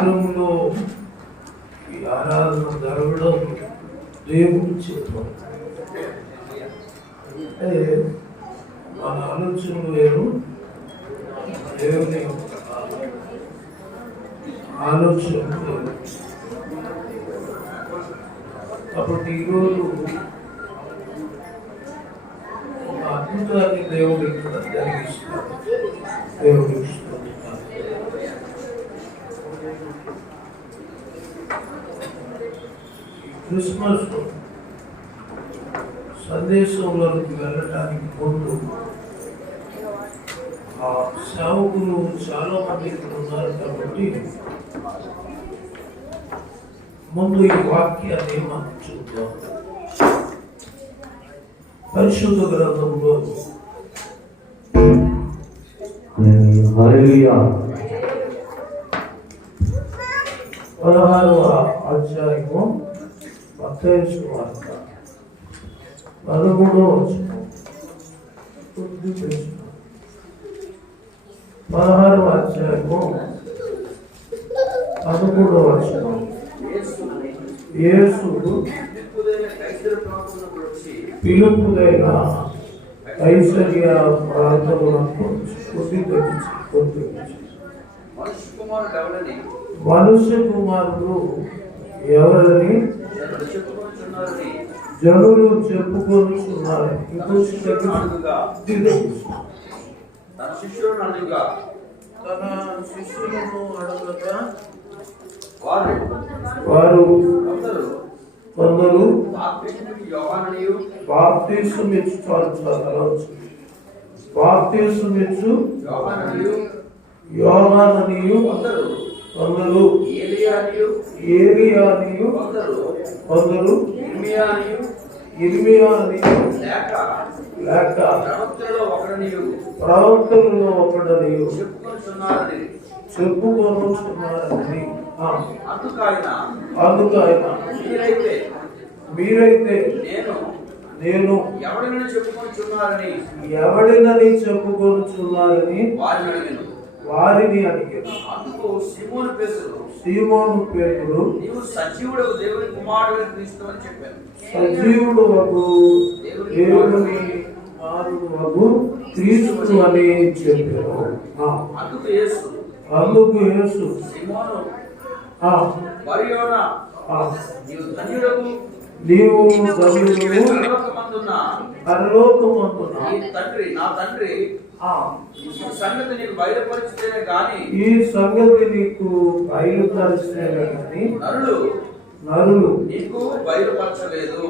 మందిరంలో ఈ ఆరాధన జరగడం దేవుని చిత్తం. అంటే మన ఆలోచనలు వేరు, దేవుని ఆలోచనలు వేరు. కాబట్టి ఈరోజు ఒక అద్భుతాన్ని దేవుడు ఇక్కడ జరిగిస్తాడు. దేవుడు క్రిస్మస్ సందేశంలోకి వెళ్ళటానికి ముందు ఆ సేవకులు చాలా మంది ఇక్కడ ఉన్నారు కాబట్టి ముందు ఈ వాక్యాన్ని మనం చూద్దాం. పరిశుద్ధ గ్రంథంలో 16వ అధ్యాయము మత్తయి సువార్త 13వ వచనం. 16వ అధ్యాయము 13వ వచనం. యేసు పిలుపుదైన కైసరియా ప్రాంతమునకు మనుష్య కుమారుడు ఎవరని జనులు చెప్పుకొనుచున్నారు. తన శిష్యులను అడగగా వారు కొందరు బాప్తీసమిచ్చు యోహాననియు, కొందరు ఏలియానియు, కొందరు ఇర్మియానియు లేక ప్రవక్తలలో ఒకడనియు చెప్పుకొనుచున్నారని. అందుకైన మీరైతే నేను ఎవడినని చెప్పుకొనుచున్నారని వారిని అడిగాను. సీమోను పేతురు సజీవుడు దేవుని దేవుని కుమారుడు క్రీస్తు అని చెప్పారు. అందుకు యేసు నీవు పరలోకమందున్న ఈ సంగతి నీకు బయలుపరిస్తేనే కానీ నరులు నీకు బయలుపరచలేదు.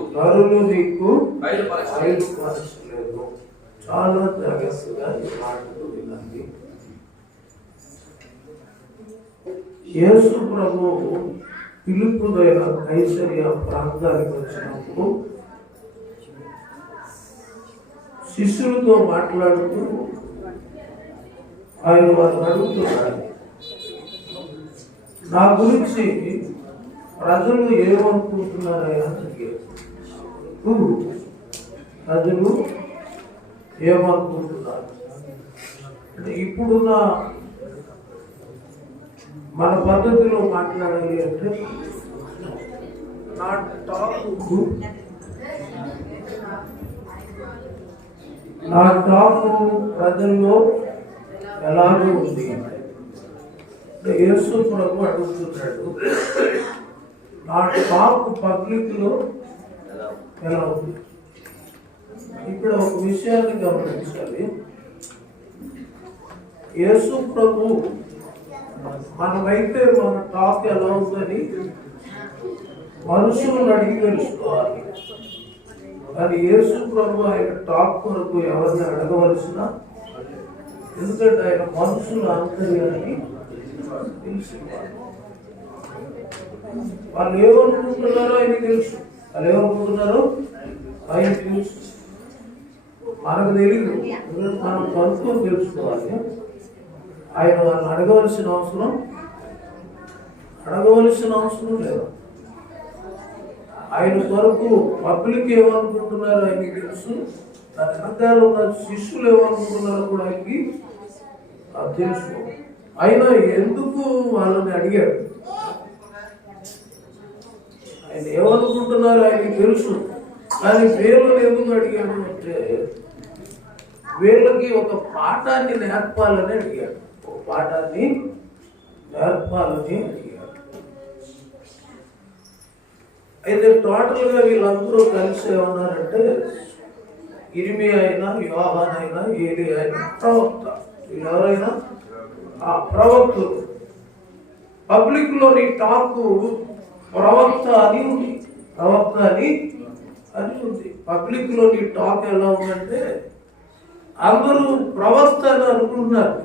చాలా జాగ్రత్తగా ఈ మాటలు వినండి. యేసు ప్రభువు పిలుపుదైన కైసరియా ప్రాంతానికి వచ్చినప్పుడు శిష్యులతో మాట్లాడుతూ ఆయన వారిని అడుగుతున్నారు, నా గురించి ప్రజలు ఏమనుకుంటున్నారయ్యా? ప్రజలు ఏమనుకుంటున్నారు అంటే ఇప్పుడున్న మన పద్ధతిలో మాట్లాడాలి అంటే నా టాక్ ప్రజల్లో ఎలాగో ఉంది. యేసు ప్రభు అడుగుతున్నాడు, నా టాక్ పబ్లిక్ లో ఎలా ఉంది? ఇక్కడ ఒక విషయాన్ని గమనించాలి. యేసు ప్రభు మనమైతే మన టాక్ ఎలా ఉందని మనుషులను అడిగి తెలుసుకోవాలి. కానీ యేసు ప్రభు ఆయన టాక్ కొరకు ఎవరిని అడగవలసిన, ఎందుకంటే ఆయన మనుషుల ఆంతర్యాన్ని తెలుసుకోవాలి. వాళ్ళు ఏమనుకుంటున్నారో ఆయన తెలుసు, వాళ్ళు ఏమనుకుంటున్నారో ఆయన తెలుసు. మనకు తెలియదు, మనం కనుక్కొని తెలుసుకోవాలి. ఆయన వాళ్ళని అడగవలసిన అవసరం లేదు. ఆయన కొరకు పబ్లిక్ ఏమనుకుంటున్నారో ఆయనకి తెలుసు. దాని వెనకాల ఉన్న శిష్యులు ఏమనుకుంటున్నారో కూడా ఆయనకి తెలుసు. అయినా ఎందుకు వాళ్ళని అడిగాడు? ఆయన ఏమనుకుంటున్నారో ఆయనకి తెలుసు. కానీ వీళ్ళని ఎందుకు అడిగాడు అంటే వీళ్ళకి ఒక పాఠాన్ని నేర్పాలని అడిగాడు. ఒక పాఠాన్ని నేర్పాలని అడిగాడు. అయితే టోటల్గా వీళ్ళందరూ కలిసి ఏమన్నారంటే ఇర్మియా అయినా యోహాను అయినా ఏలియా అయినా ప్రవక్త, వీళ్ళెవరైనా ఆ ప్రవక్తులు. పబ్లిక్ లోని టాక్ ప్రవక్త అని ఉంది, ప్రవక్త అని ఉంది. పబ్లిక్ లోని టాక్ ఎలా ఉందంటే అందరూ ప్రవక్త అని అనుకుంటున్నారు.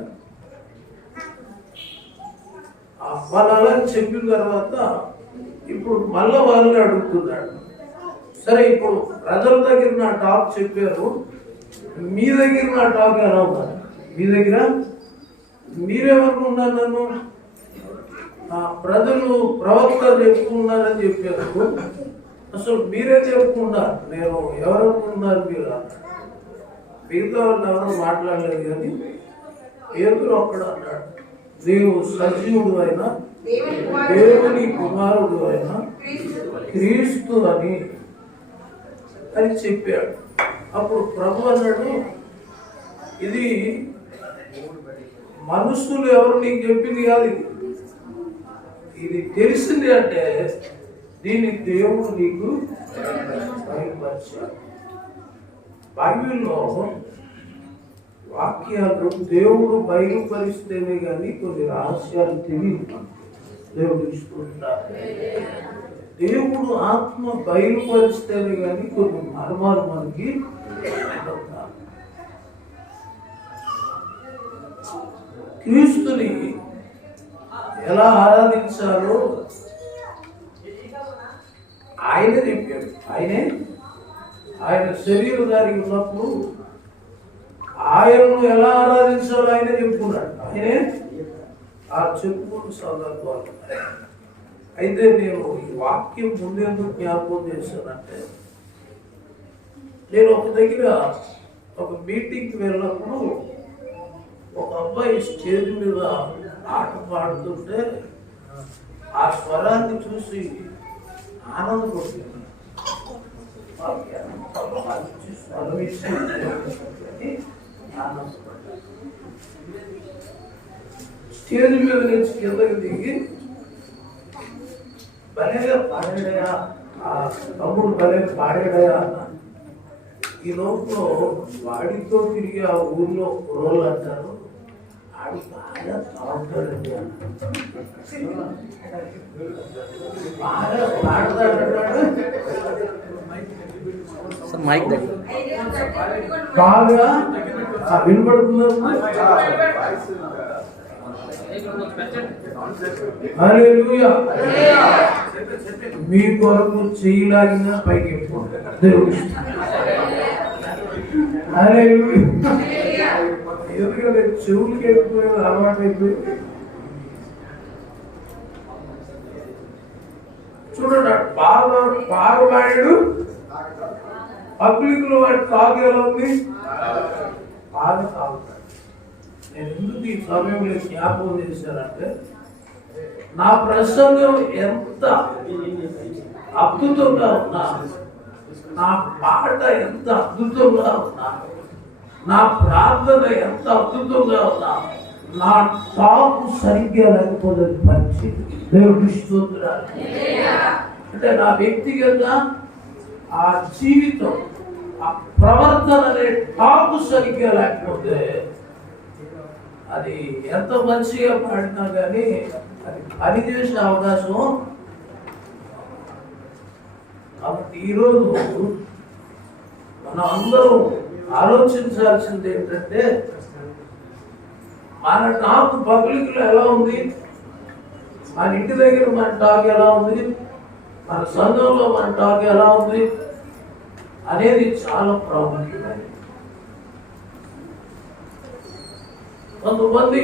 వాళ్ళు అలా చెప్పిన తర్వాత ఇప్పుడు మళ్ళా వాళ్ళని అడుగుతున్నాడు. సరే, ఇప్పుడు ప్రజల దగ్గర నా టాక్ చెప్పారు, మీ దగ్గర నా టాక్ ఎలా ఉన్నారు? మీ దగ్గర మీరేమనుకున్నారు? నన్ను ప్రజలు ప్రవక్త చెప్పుకున్నారని చెప్పారు, అసలు మీరే చెప్పుకున్నారు, నేను ఎవరనుకున్నారు మీరు అన్నారు. మిగతా వాళ్ళు ఎవరు మాట్లాడలేదు. కానీ పేతురు ఒక్కడ అన్నాడు, నీవు సజీవుడు అయినా దేవుని కుమారుడు అయినా క్రీస్తు అని చెప్పాడు. అప్పుడు ప్రభు అన్నాడు, ఇది మనుషులు ఎవరు నీకు చెప్పింది కాదు, ఇది తెలిసింది అంటే దీన్ని దేవుడు నీకు బయలుపరిచాడు. బైబిల్లో వాక్యాలు దేవుడు బయలుపరిస్తేనే కానీ కొన్ని రహస్యాలు తెలియదు. దేవుడు ఇస్తుంటారు. దేవుడు ఆత్మ బయలుపరిస్తేనే కానీ కొన్ని మర్మాలు మనకి క్రీస్తుని ఎలా ఆరాధించాలో ఆయనే చెప్పాడు. ఆయన శరీరధారి ఉన్నప్పుడు ఆయనను ఎలా ఆరాధించాలో ఆయనే చెప్పుకున్నాడు. ఆయనే ఆ చెప్పుకున్న సందర్భాలు. అయితే నేను ఈ వాక్యం ముందెందుకు జ్ఞాపకం చేశానంటే, నేను ఒక దగ్గర ఒక మీటింగ్కి వెళ్ళినప్పుడు ఒక అబ్బాయి స్టేజ్ మీద ఆట పాడుతుంటే ఆ స్వరాన్ని చూసి ఆనందపడుతుంది. స్టేజ్ మీద నుంచి కిందకి దిగి భలేగా పాడాడయా, ఆ తమ్ముడు భలేగా పాడాడయా అన్న. ఈ లోపల వాడితో తిరిగి ఆ ఊర్లో రోల్ అంటారు, ఆడు బాగా తాగుతాడండి అన్న. బాగా పాడతాడంటాడు, బాగా వినపడుతున్నారు. హల్లెలూయా. మీ కొరకు చేయలాగిన పైకి ఎందుకంటే చెవులకి ఎక్కువ అలవాటు అయిపోయింది. చూడండి, బాగా పాడు పబ్లిక్ లో వాడి తాగు ఎలా ఉంది, బాగా తాగుతాడు. నేను ఎందుకు ఈ సమయంలో జ్ఞాపకం చేశానంటే, నా ప్రసంగం ఎంత అద్భుతంగా ఉన్నా, నా పాట ఎంత అద్భుతంగా ఉన్నా, నా ప్రార్థన ఎంత అద్భుతంగా ఉన్నా, నా టాపు సరిగ్గా లేకపోతే పరిస్థితి దేవుడి స్తోత్రాలు. అంటే నా వ్యక్తిగత ఆ జీవితం, ఆ ప్రవర్తన అనే టాపు సరిగ్గా లేకపోతే అది ఎంత మంచిగా పాడినా కానీ అది పనిచేసే అవకాశం. కాబట్టి ఈరోజు మనం అందరం ఆలోచించాల్సింది ఏంటంటే, మన టాక్ పబ్లిక్ లో ఎలా ఉంది, మన ఇంటి దగ్గర మన టాక్ ఎలా ఉంది, మన సంఘంలో మన టాక్ ఎలా ఉంది అనేది చాలా ప్రాముఖ్యమైనది. కొంతమంది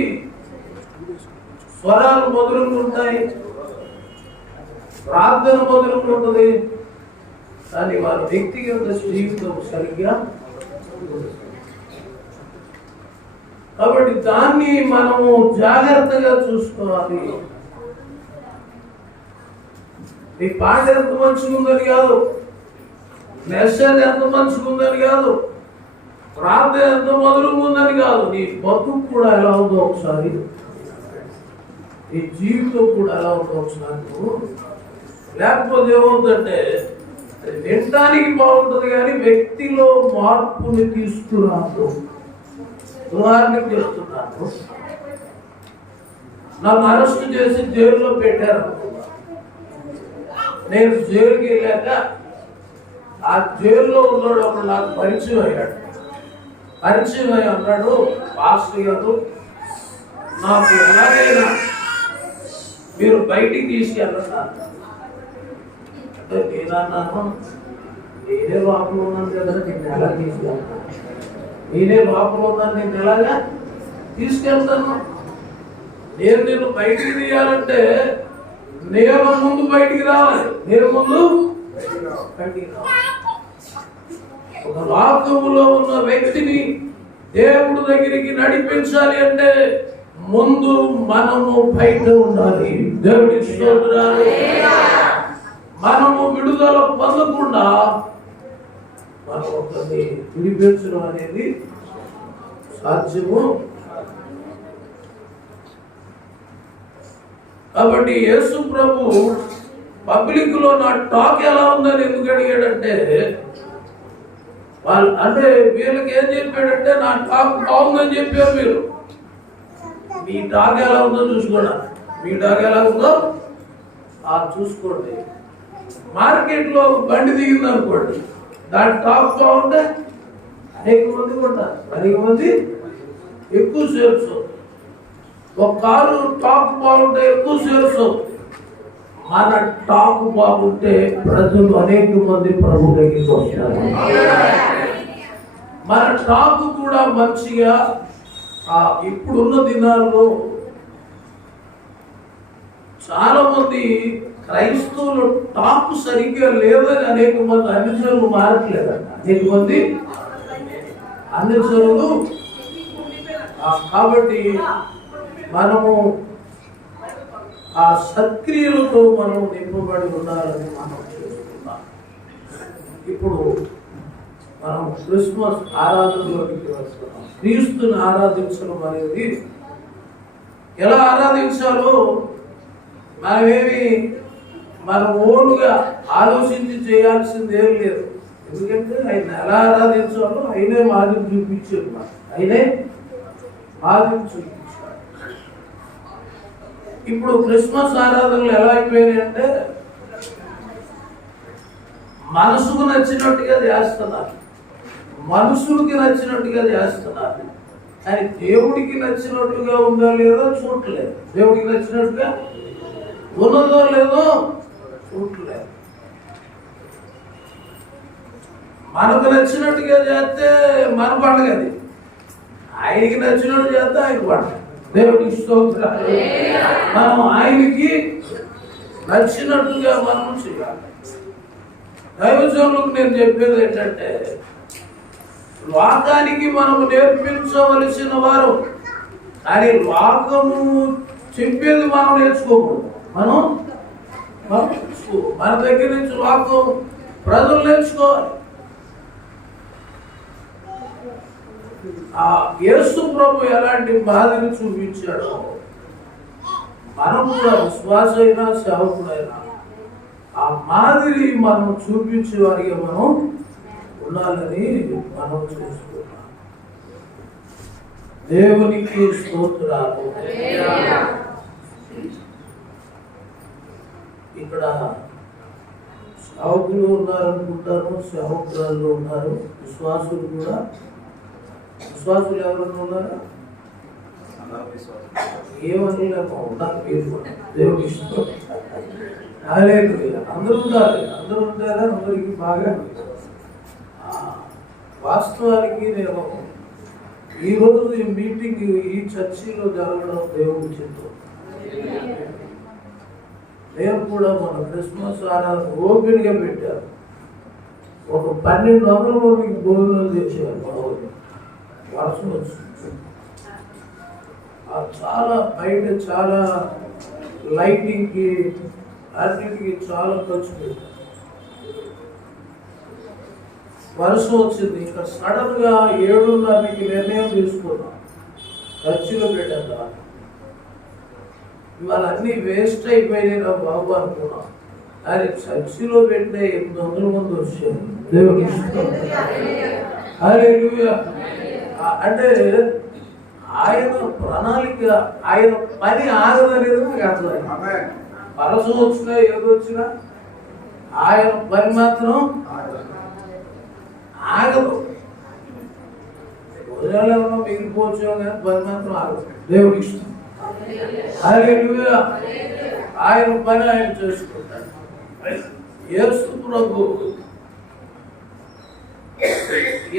స్వరాలు మొదలుకుంటాయి, ప్రార్థన మొదలుకుంటుంది, కానీ వారి వ్యక్తిగత జీవితం సరిగ్గా. కాబట్టి దాన్ని మనము జాగ్రత్తగా చూసుకోవాలి. నీ పాట ఎంత మంచిగా ఉందని కాదు, మెసేజ్ ఎంత మంచిగా ఉందని కాదు, ప్రార్థన ఎంత మధురంగా ఉందని కాదు, నీ బతుకు కూడా ఎలా ఉందో ఒకసారి, నీ జీవితం కూడా ఎలా ఉందో ఒకసారి నువ్వు. లేకపోతే ఏమవుతుందంటే వినడానికి బాగుంటుంది కానీ వ్యక్తిలో మార్పుని తీసుకురాదు. ఉదాహరణకు చెప్తున్నాను, నన్ను అరెస్ట్ చేసి జైల్లో పెట్టారు. నేను జైలుకి వెళ్ళాక ఆ జైల్లో ఉన్నాడు ఒకడు నాకు పరిచయం అయ్యాడు. పరిచయం అయ్యి అన్నాడు, పాస్టర్ గారు నాకు ఎలాగైనా మీరు బయటికి తీసుకెళ్ళన్నారు. అంటే నేనన్నాను, నేనే లోపల ఉన్నాను కదా, నేను ఎలా తీసుకెళ్తాను? నేనే లోపల ఉన్నాను, నేను ఎలాగా తీసుకెళ్తాను? నేను నిన్ను బయటికి తీయాలంటే నేను ముందు బయటికి రావాలి, నేను ముందు బయటికి రావాలి. ఒక లోకములో ఉన్న వ్యక్తిని దేవుడి దగ్గరికి నడిపించాలి అంటే ముందు మనము బయట ఉండాలి. దేవుడికి స్తోత్రాలు. మనము విడుదల పొందకుండా మనం ఒకరిని విడిపించడం అనేది సాధ్యము. కాబట్టి యేసు ప్రభు పబ్లిక్ లో నా టాక్ ఎలా ఉందని ఎందుకు అడిగాడంటే, వాళ్ళు అంటే వీళ్ళకి ఏం చెప్పాడంటే నా టాక్ బాగుందని చెప్పారు. మీరు మీ టాక్ ఎలా ఉందో చూసుకోండి, మీ టాక్ ఎలా ఉందో చూసుకోండి. మార్కెట్ లో బండి దిగింది అనుకోండి, దాని టాక్ బాగుంటే అనేక మంది కొంటారు, అనేక మంది ఎక్కువ సేల్స్ అవుతుంది. ఒక కారు టాక్ బాగుంటే ఎక్కువ సేల్స్ అవుతుంది. మన టాక్ బాగుంటే ప్రజలు అనేక మంది ప్రభు దగ్గరికి వస్తారు. మన టాక్ కూడా మంచిగా ఇప్పుడున్న దినాల్లో చాలా మంది క్రైస్తవులు టాక్ సరిగ్గా లేదని అనేక మంది అన్యజనులు మారట్లేదంట. అనేక మంది అన్యజనులు. కాబట్టి మనము ఆ సత్క్రియలతో మనం నింపబడి ఉండాలని మనం చూస్తున్నాం. ఇప్పుడు మనం క్రిస్మస్ ఆరాధనలోకి వస్తున్నాం. క్రీస్తుని ఆరాధించడం అనేది ఎలా ఆరాధించాలో మనమేమి మన ఓనుగా ఆలోచించి చేయాల్సింది ఏం లేదు. ఎందుకంటే ఆయన ఎలా ఆరాధించాలో ఆయనే మాదిరి చూపించాడు. ఆయనే మాదిరి చూపించాడు. ఇప్పుడు క్రిస్మస్ ఆరాధనలు ఎలా అయిపోయినాయి అంటే మనసుకు నచ్చినట్టుగా చేస్తున్నారు, మనుషులకి నచ్చినట్టుగా చేస్తున్నారు. కానీ దేవుడికి నచ్చినట్టుగా ఉందో లేదో చూడలేదు, దేవుడికి నచ్చినట్టుగా ఉన్నదో లేదో చూడలేదు. మనకు నచ్చినట్టుగా చేస్తే మన పండుగ అది, ఆయనకి నచ్చినట్టు చేస్తే ఆయన పండుగ. దేవుడికి స్తోత్రాలు. మనం ఆయనకి నచ్చినట్టుగా మనం చేయాలి. దైవజనులకు నేను చెప్పేది ఏంటంటే, లోకానికి మనము నేర్పించవలసిన వారు, కానీ లోకము చెప్పేది మనం నేర్చుకోకూడదు. మనం మన దగ్గర నుంచి లోకం ప్రజలు నేర్చుకోవాలి. ఆ యేసు ప్రభు ఎలాంటి బాధని చూపించాడో మనం కూడా విశ్వాసైనా సేవకుడైనా ఆ మాదిరి మనం చూపించే వారికి మనం ఉండాలని మనం చూసుకున్నాం. దేవునికి స్తోత్రాలు. ఇక్కడ సేవకులు ఉన్నారనుకుంటారు, సేవకురాళ్ళు ఉన్నారు, విశ్వాసులు కూడా. విశ్వాసులు ఎవరన్నా ఉన్నారా? ఏమని ఉన్నారు పేరు. దేవుడి ఇష్టం అందరూ ఉండాలి. అందరూ ఉంటారా? అందరికి బాగా. వాస్తవానికి నేను ఈరోజు ఈ మీటింగ్ ఈ చర్చిలో జరగడం దేవుడి చిత్తం. నేను కూడా మన క్రిస్మస్ ఆరాధన ఓపెన్గా పెట్టారు. ఒక 1200 మందికి భోజనాలు చేసేవారు. మనవాళ్ళు వర్షం వచ్చింది. చాలా బయట చాలా లైటింగ్కి వాటికి చాలా ఖర్చు పెట్టారు. వర్షం వచ్చింది, ఇంకా సడన్ గా 7:30కి నిర్ణయం తీసుకున్నాం ఖర్చులో పెట్టాను. ఇవాళ అన్ని వేస్ట్ అయిపోయినా బాబు అనుకున్నాం. ఆయన చర్చిలో పెట్టిన 800 మంది వచ్చారు. దేవుడి అంటే ఆయన ప్రణాళిక, ఆయన పని ఆగదనేది నాకు అర్థమైంది. పరసం వచ్చినా ఏదో వచ్చినా ఆయన పని మాత్రం ఆగదు. భోజనాలు ఏమన్నా మిగిలిపోవచ్చు కానీ పని మాత్రం ఆగదు. దేవుడి ఇష్టం. ఆయన పని ఆయన చేసుకుంటాడు. యేసు ప్రభు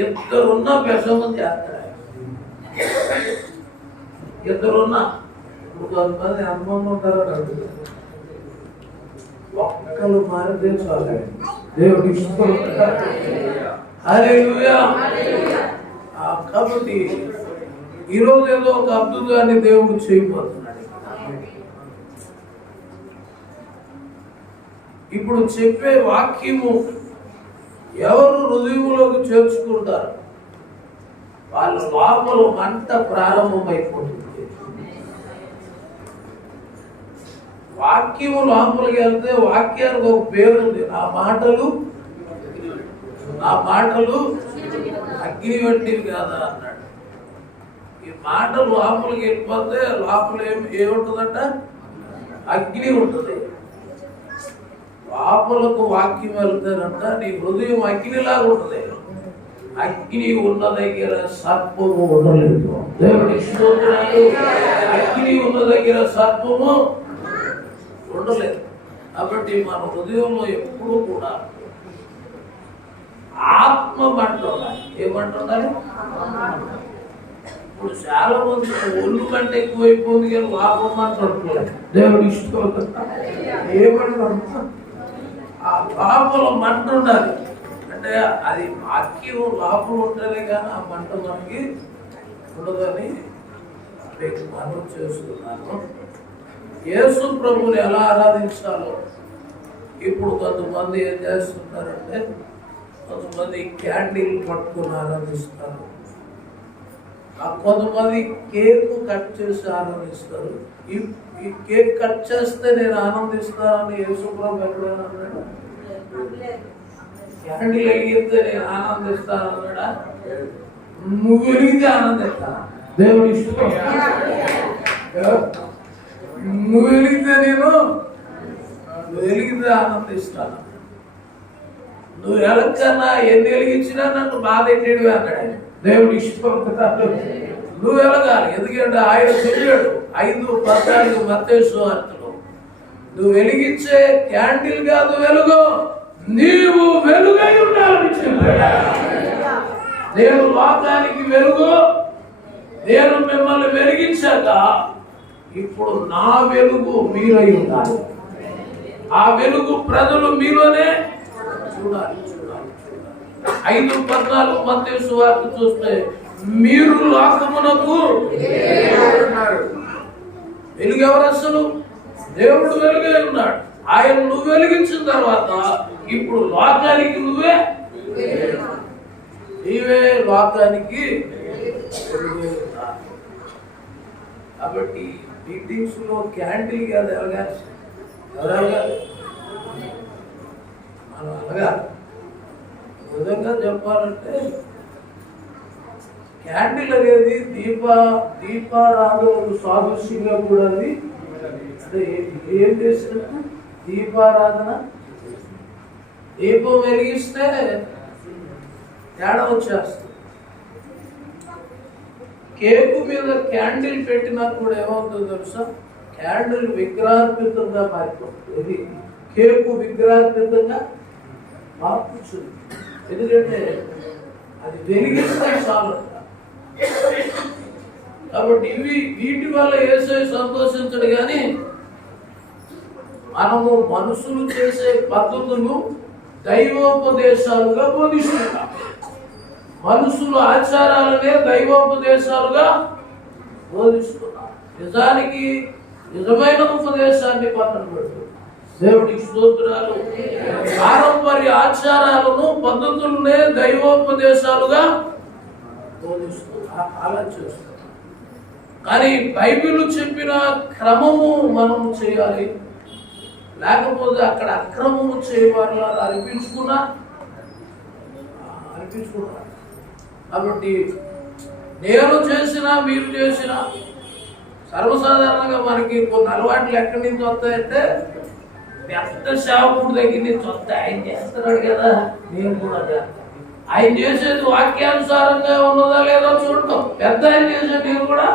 ఇద్దరున్నా వ్యసనం చేస్తాడు. ఇద్దరున్నా కొంతమంది అనుభవం ఉంటారని అడుగుతారు. ఒక్కరు మారితే చాలు. దేవుడి ఇష్టం. కాబట్టి ఈరోజు ఏదో ఒక అద్భుతాన్ని దేవుడు చేయబోతున్నాడు. ఇప్పుడు చెప్పే వాక్యము ఎవరు హృదయంలోకి చేర్చుకుంటారు వాళ్ళ లోపల మంట ప్రారంభమైపోతుంది. వాక్యము లోపలికి వెళ్తే వాక్యానికి ఒక పేరు ఉంది. నా మాటలు అగ్ని వంటివి కాదా అన్నాడు. ఈ మాటలు లోపలికి వెళ్ళిపోతే లోపల ఏముంటుందంట? అగ్ని ఉంటుంది. లోపలకు వాక్యం వెళ్తారంట నీ హృదయం అగ్నిలాగా ఉంటుంది. అగ్ని ఉన్న దగ్గర సర్పము ఉండలేదు. దేవుడి స్తోత్రాలు. అగ్ని ఉన్న దగ్గర సర్పము ఉండలేదు. కాబట్టి మన హృదయంలో ఎప్పుడు కూడా ఆత్మ మంట ఉండాలి. ఏమంటున్నారు? ఇప్పుడు చాలా మంది ఒళ్ళు కంటే ఎక్కువైపోయింది కానీ లాభం మాట్లాడుకోలేదు. దేవుడి ఇష్టం. ఏమంటున్నారు? ఆ లోపల మంట ఉండాలి. అంటే అది వాక్యం లోపల ఉంటేనే కానీ ఆ మంట మనకి ఉండదని మనం చేస్తున్నాను. యేసు ప్రభుని ఎలా ఆరాధించాలో ఇప్పుడు కొంతమంది ఏం చేస్తున్నారంటే కొంతమంది క్యాండిల్ పట్టుకుని ఆరాధిస్తారు. కొంతమంది కేక్ కట్ చేసి ఆనందిస్తారు. ఈ కేక్ కట్ చేస్తే నేను ఆనందిస్తానని యేసు ప్రభు ఎక్కడైనా అన్నాడా? క్యాండిల్ వెలిగితే నేను ఆనందిస్తాను అన్నాడా? నువ్వు వెలిగితే ఆనందిస్తా. దేవుడి ఇష్టం. నువ్వు వెలిగితే నేను వెలిగితే ఆనందిస్తాను. నువ్వు ఎలకన్నా ఎన్ని వెలిగించినా నన్ను బాధ ఎట్టేడు అన్నాడు. దేవుడి ఇష్టం. నువ్వు వెలగాలి. ఎందుకంటే ఆయన చెప్పాడు 5:14 మత్తయి సువార్తలో, నువ్వు వెలిగించే క్యాండిల్ కాదు వెలుగు, నీవు వెలుగై ఉండాలని చెప్పాడు. నేను లోకానికి వెలుగు. నేను మిమ్మల్ని వెలిగించాక ఇప్పుడు నా వెలుగు మీరై ఉండాలి. ఆ వెలుగు ప్రజలు మీలోనే చూడాలి. 5:14 మత్తయి సువార్త చూస్తే మీరు లోకమునకు వెలుగు. ఎవరు అసలు? దేవుడు వెలుగై ఉన్నాడు. ఆయన నువ్వు వెలిగించిన తర్వాత ఇప్పుడు లోకానికి నీవే లోకానికి వెలుగై ఉన్నాడు. కాబట్టి మీటింగ్స్ లో క్యాండిల్ కాదు ఎవరు మనం అలాగా విధంగా చెప్పాలంటే క్యాండిల్ అనేది దీపారాధన సాదృశ్యంగా కూడా అది ఏం చేసినట్టు దీపారాధన. దీపం వెలిగిస్తే తేడా వచ్చేస్తుంది. కేకు మీద క్యాండిల్ పెట్టినా కూడా ఏమవుతుందో తెలుసా? క్యాండిల్ విగ్రహార్పితంగా మారిపోతుంది. ఇది కేకు విగ్రహార్పితంగా మార్పుతుంది. ఎందుకంటే అది వెలిగిస్తే చాలు. కాబట్టి వీటి వల్ల యేసయ్య సంతోషించడు. కానీ మనము మనుషులు చేసే పద్ధతులు దైవోపదేశాలుగా బోధిస్తున్నాం. మనుషులు ఆచారాలనే దైవోపదేశాలుగా బోధిస్తున్నాం. నిజానికి నిజమైన ఉపదేశాన్ని పక్కన పెడుతున్నాం. దేవుడికి స్తోత్రాలు. పారంపర్య ఆచారాలను పద్ధతులనే దైవోపదేశాలుగా ఆలోచిస్తారు. కానీ బైబిల్ చెప్పిన క్రమము మనం చేయాలి. లేకపోతే అక్కడ అక్రమము చేయవారు అనిపించుకున్నా. కాబట్టి నేను చేసినా మీరు చేసినా సర్వసాధారణంగా మనకి కొన్ని అలవాట్లు ఎక్కడి నుంచి వస్తాయంటే పెద్ద సేవకుడి దగ్గర నుంచి వస్తాయి. ఆయన చేస్తున్నాడు కదా, నేను కూడా ఆయన చేసేది వాక్యానుసారంగా ఉన్నదా లేదో చూడటం. పెద్ద ఆయన చేసేది నేను కూడా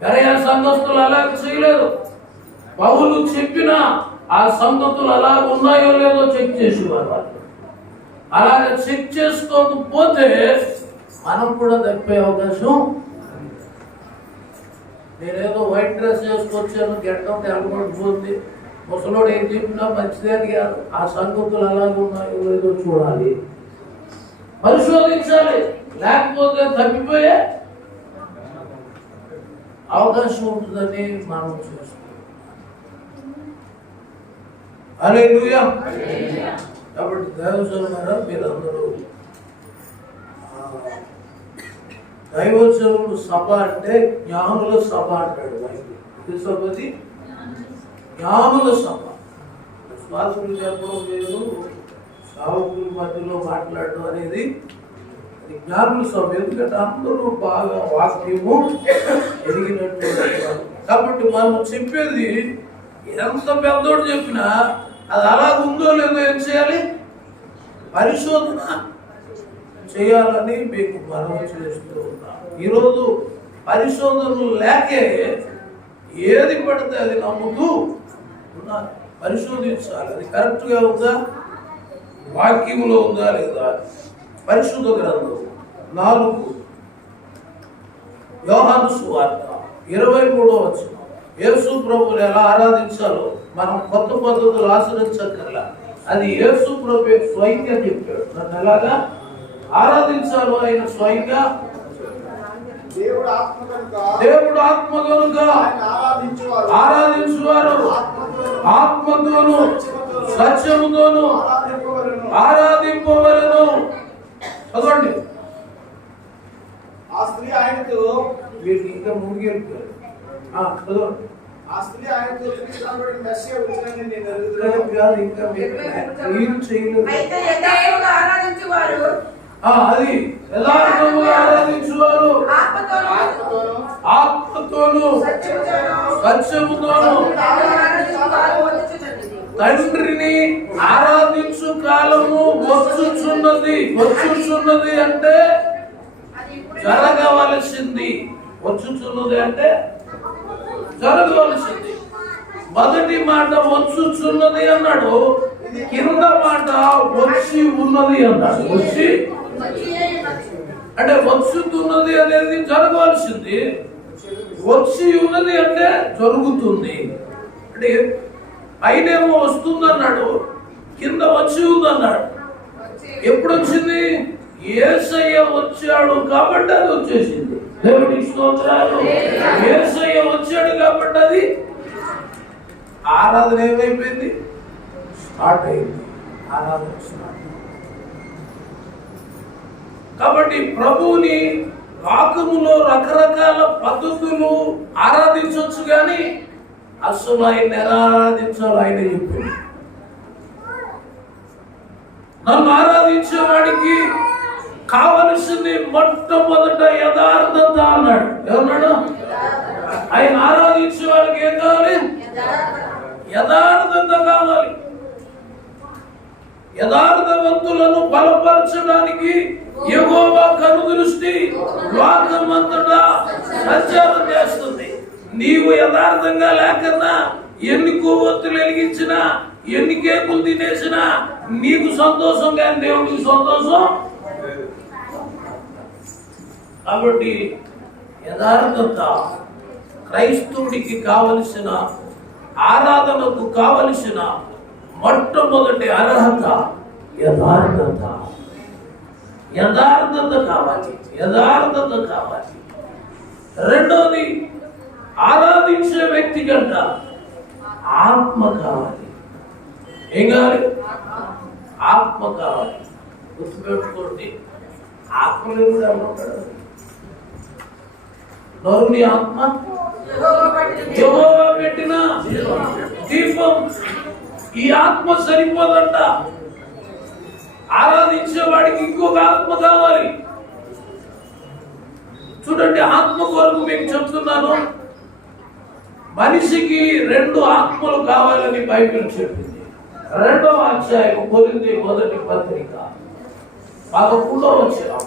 బెరయా సంఘస్థులు అలా చేయలేదు. పౌలు చెప్పిన ఆ సంగతులు అలా ఉన్నాయో లేదో చెక్ చేసేవారు. వాళ్ళు అలాగే చెక్ చేసుకోకపోతే మనం కూడా తప్పే అవకాశం. నేనేదో వైట్ డ్రెస్ వేసుకొచ్చాను, గెట్టం తెలబడిపోతుంది, ముసలోడు ఏం చెప్పినా మంచిదే అని కాదు. ఆ సంగతులు అలాగే ఉన్నాయో లేదో చూడాలి, పరిశోధించాలి. లేకపోతే తప్పిపోయే అవకాశం ఉంటుందని మనం చూస్తాం. హల్లెలూయా. కాబట్టి దైవజనులారా, మీరందరూ దైవజనుల సభ అంటే జ్ఞానుల సభ అంటాడు బైబిల్. సభది జ్ఞానుల సభ. శ్వాసలు చెప్పడం వేరు, సావకుల మధ్యలో మాట్లాడడం అనేది జ్ఞానుల సభ. ఎందుకంటే అందరూ బాగా వాక్యము ఎదిగినటువంటి. కాబట్టి మనం చెప్పేది ఎంత పెద్దోడు చెప్పినా అది అలా ఉందో లేదో ఏం చేయాలి? పరిశోధన చేయాలని మీకు మనం చేస్తూ ఉన్నాం. ఈరోజు పరిశోధనలు లేకే ఏది పడితే అది నమ్ముతూ ఉన్నారు. పరిశోధించాలి, అది కరెక్ట్గా ఉందా, వాక్యంలో ఉందా లేదా. పరిశుద్ధ గ్రంథం 4 యోహాను సువార్త 23వ వచనం. యేసు ప్రభువుని ఎలా ఆరాధించాలో మనం కొత్త పద్ధతులు ఆచరించక్కర్లా. అది యేసు ప్రభు స్వయంగా చెప్పాడు. నన్ను ఎలాగా ఆరాధించాలో ఆయన స్వయంగా. దేవుడు ఆత్మ కనుక ఆరాధించువారు ఆత్మతోను సత్యముతోను ఆరాధింపవలెను. చదవండి. ఆ స్త్రీ ఆయనతో ఇంకా ముగిపోయారు. చదవండి. ఆ స్త్రీ ఆయనతో మెస్సియా వచ్చినని నేను అది యథార్థముగా ఆరాధించువారు ఆత్మతోను సత్యముతోను తండ్రిని ఆరాధించు కాలము వచ్చుచున్నది అంటే జరగవలసింది. వచ్చుచున్నది అంటే జరగవలసింది. మొదటి మాట వచ్చుచున్నది అన్నాడు, కింద మాట వచ్చి ఉన్నది అన్నాడు. వచ్చి అంటే వచ్చుతున్నది అనేది జరగవలసింది, వచ్చి ఉన్నది అంటే జరుగుతుంది. అంటే పైనేమో వస్తుంది అన్నాడు, కింద వచ్చి ఉందన్నాడు. ఎప్పుడు వచ్చింది? యేసయ్య వచ్చాడు కాబట్టి అది వచ్చేసింది. దేవుడికి స్తోత్రాలు. యేసయ్య వచ్చాడు కాబట్టి అది ఆరాధన ఏమైపోయింది? స్టార్ట్ అయింది. ఆరాధన స్టార్ట్. కాబట్టి ప్రభువుని వాక్యములో రకరకాల పద్ధతులు ఆరాధించవచ్చు, కానీ అసలు ఆయన ఎలా ఆరాధించాలో ఆయన చెప్పాడు. నన్ను ఆరాధించేవాడికి కావలసింది మొట్టమొదట యథార్థత అన్నాడు. ఏమన్నాడు? ఆయన ఆరాధించే వాళ్ళకి ఏం కావాలి? యథార్థత కావాలి. యథార్థవంతులను బలపరచడానికి యెహోవా కనుదృష్టి లోకమంతటా సంచారం చేస్తుంది. నీవు యథార్థంగా లేకన్నా ఎన్ని కొవ్వొత్తులు వెలిగించినా, ఎన్ని కేకులు తినేసినా నీకు సంతోషం, కానీ దేవుడికి సంతోషం. కాబట్టి యథార్థత క్రైస్తవుడికి కావలసిన, ఆరాధనకు కావలసిన మొట్టమొదటి అర్హత యథార్థత. యథార్థత కావాలి, యథార్థత కావాలి. రెండోది, ఆరాధించే వ్యక్తి కంట ఆత్మ కావాలి. ఏం కావాలి? ఆత్మ కావాలి. గుర్తుపెట్టుకోండి, ఆత్మలో కూడా ఉంటాడు. నరుని ఆత్మ యెహోవా పెట్టిన దీపం. ఈ ఆత్మ సరిపోదంట. ఆరాధించేవాడికి ఇంకొక ఆత్మ కావాలి. చూడండి, ఆత్మ కొరకు మీకు చెప్తున్నాను. మనిషికి 2 ఆత్మలు కావాలని బైబిల్ చెప్పింది. 2వ అధ్యాయం కొరింథీ మొదటి పత్రిక 11వ వచనం.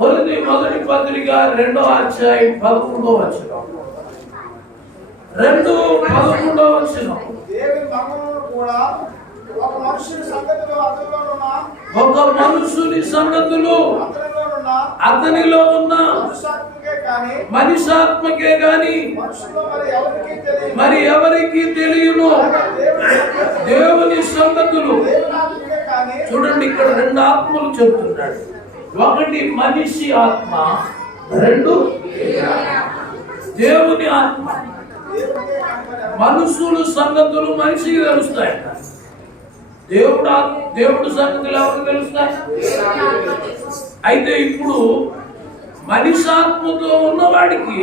కొరింథీ మొదటి పత్రిక 2వ అధ్యాయం 11వ వచనం. 2:11వ వచనం. దేవుని మహిమను కూడా ఒక మనుషుని సంగతిలో ఒక మనుషుని సంగతులు అతనిలో ఉన్న మనిషాత్మకే గాని మరి ఎవరికి తెలియను దేవుని సంగతులు. చూడండి, ఇక్కడ 2 ఆత్మలు చెప్తున్నాడు. ఒకటి మనిషి ఆత్మ, 2 దేవుని ఆత్మ. మనుషుల సంగతులు మనిషికి తెలుస్తాయట. దేవుడు సంగతులు ఎవరికి తెలుస్తాయి? అయితే ఇప్పుడు మనిషాత్మతో ఉన్నవాడికి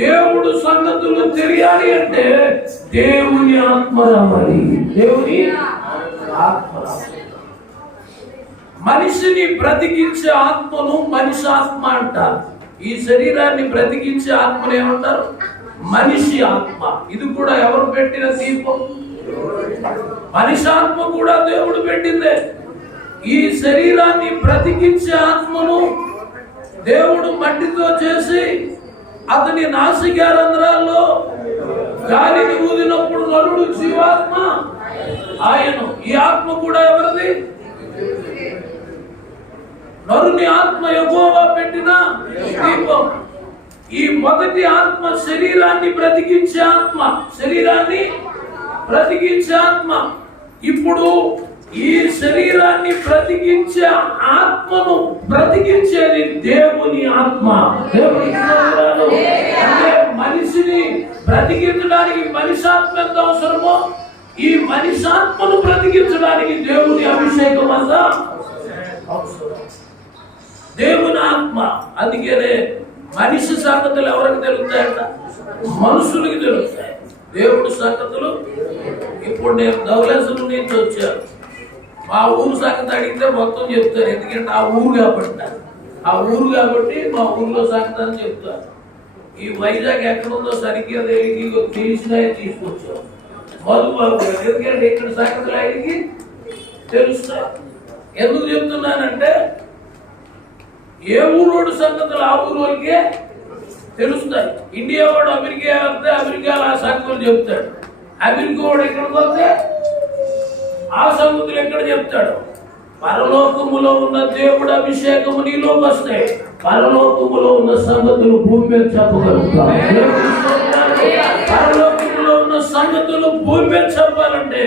దేవుడు సంగతులు తెలియాలి అంటే దేవుని ఆత్మ రావాలి. దేవుని ఆత్మ రావాలి. మనిషిని బ్రతికించే ఆత్మను మనిషాత్మ అంటారు. ఈ శరీరాన్ని బ్రతికించే ఆత్మను ఏమంటారు? మనిషి ఆత్మ. ఇది కూడా ఎవరు పెట్టిన దీపం? మనిషాత్మ కూడా దేవుడు పెట్టిందే. ఈ శరీరాన్ని బ్రతికించే ఆత్మను దేవుడు మట్టితో చేసి అతని నాసికా రంధ్రాల్లో గాలిని ఊదినప్పుడు నరుడు జీవాత్మ ఆయన. ఈ ఆత్మ కూడా ఎవరిది? నరుని ఆత్మ యెహోవా పెట్టిన దీపం. ఈ మొదటి ఆత్మ శరీరాన్ని బ్రతికించే ఆత్మ. శరీరాన్ని బ్రతికించే ఆత్మ. ఇప్పుడు ఈ శరీరాన్ని బ్రతికించే ఆత్మను బ్రతికించేది దేవుని ఆత్మ. దేవుని అంటే మనిషిని బ్రతికించడానికి మనిషాత్మ ఎంత అవసరమో ఈ మనిషాత్మను బ్రతికించడానికి దేవుని అభిషేకం అంతా అవసరం. దేవుని ఆత్మ. అందుకనే మనిషి సంగతులు ఎవరికి తెలుస్తాయంట? మనుషులకి తెలుస్తాయి. దేవుడి సంగతులు. ఇప్పుడు నేను ధవళేశ్వరం నుంచి వచ్చాను. మా ఊరు సంగతి అడిగితే మొత్తం చెప్తాను. ఎందుకంటే ఆ ఊరు కాబట్టి మా ఊర్లో సంగతి అని చెప్తాను. ఈ వైజాగ్ ఎక్కడుందో సరిగ్గా తెలిసినా తీసుకొచ్చాను మధుబాబు. ఎందుకంటే ఇక్కడ సంగతులు అడిగి తెలుస్తాయి. ఎందుకు చెప్తున్నానంటే ఏ ఊరోడు సంగతులు ఆ ఊరు వాళ్ళకే తెలుస్తాయి. ఇండియా వాడు అమెరికా వెళ్తే అమెరికాలో ఆ సంగతులు చెప్తాడు. అమెరికా వాడు ఎక్కడికి వస్తే ఆ సంగతులు ఎక్కడ చెప్తాడు? పరలోకములో ఉన్న దేవుడు అభిషేకము నీలోకి వస్తాయి. పరలోకములో ఉన్న సంగతులు భూమి మీద చెప్పగలుగుతాం. పరలోకములో ఉన్న సంగతులు భూమి మీద చెప్పాలంటే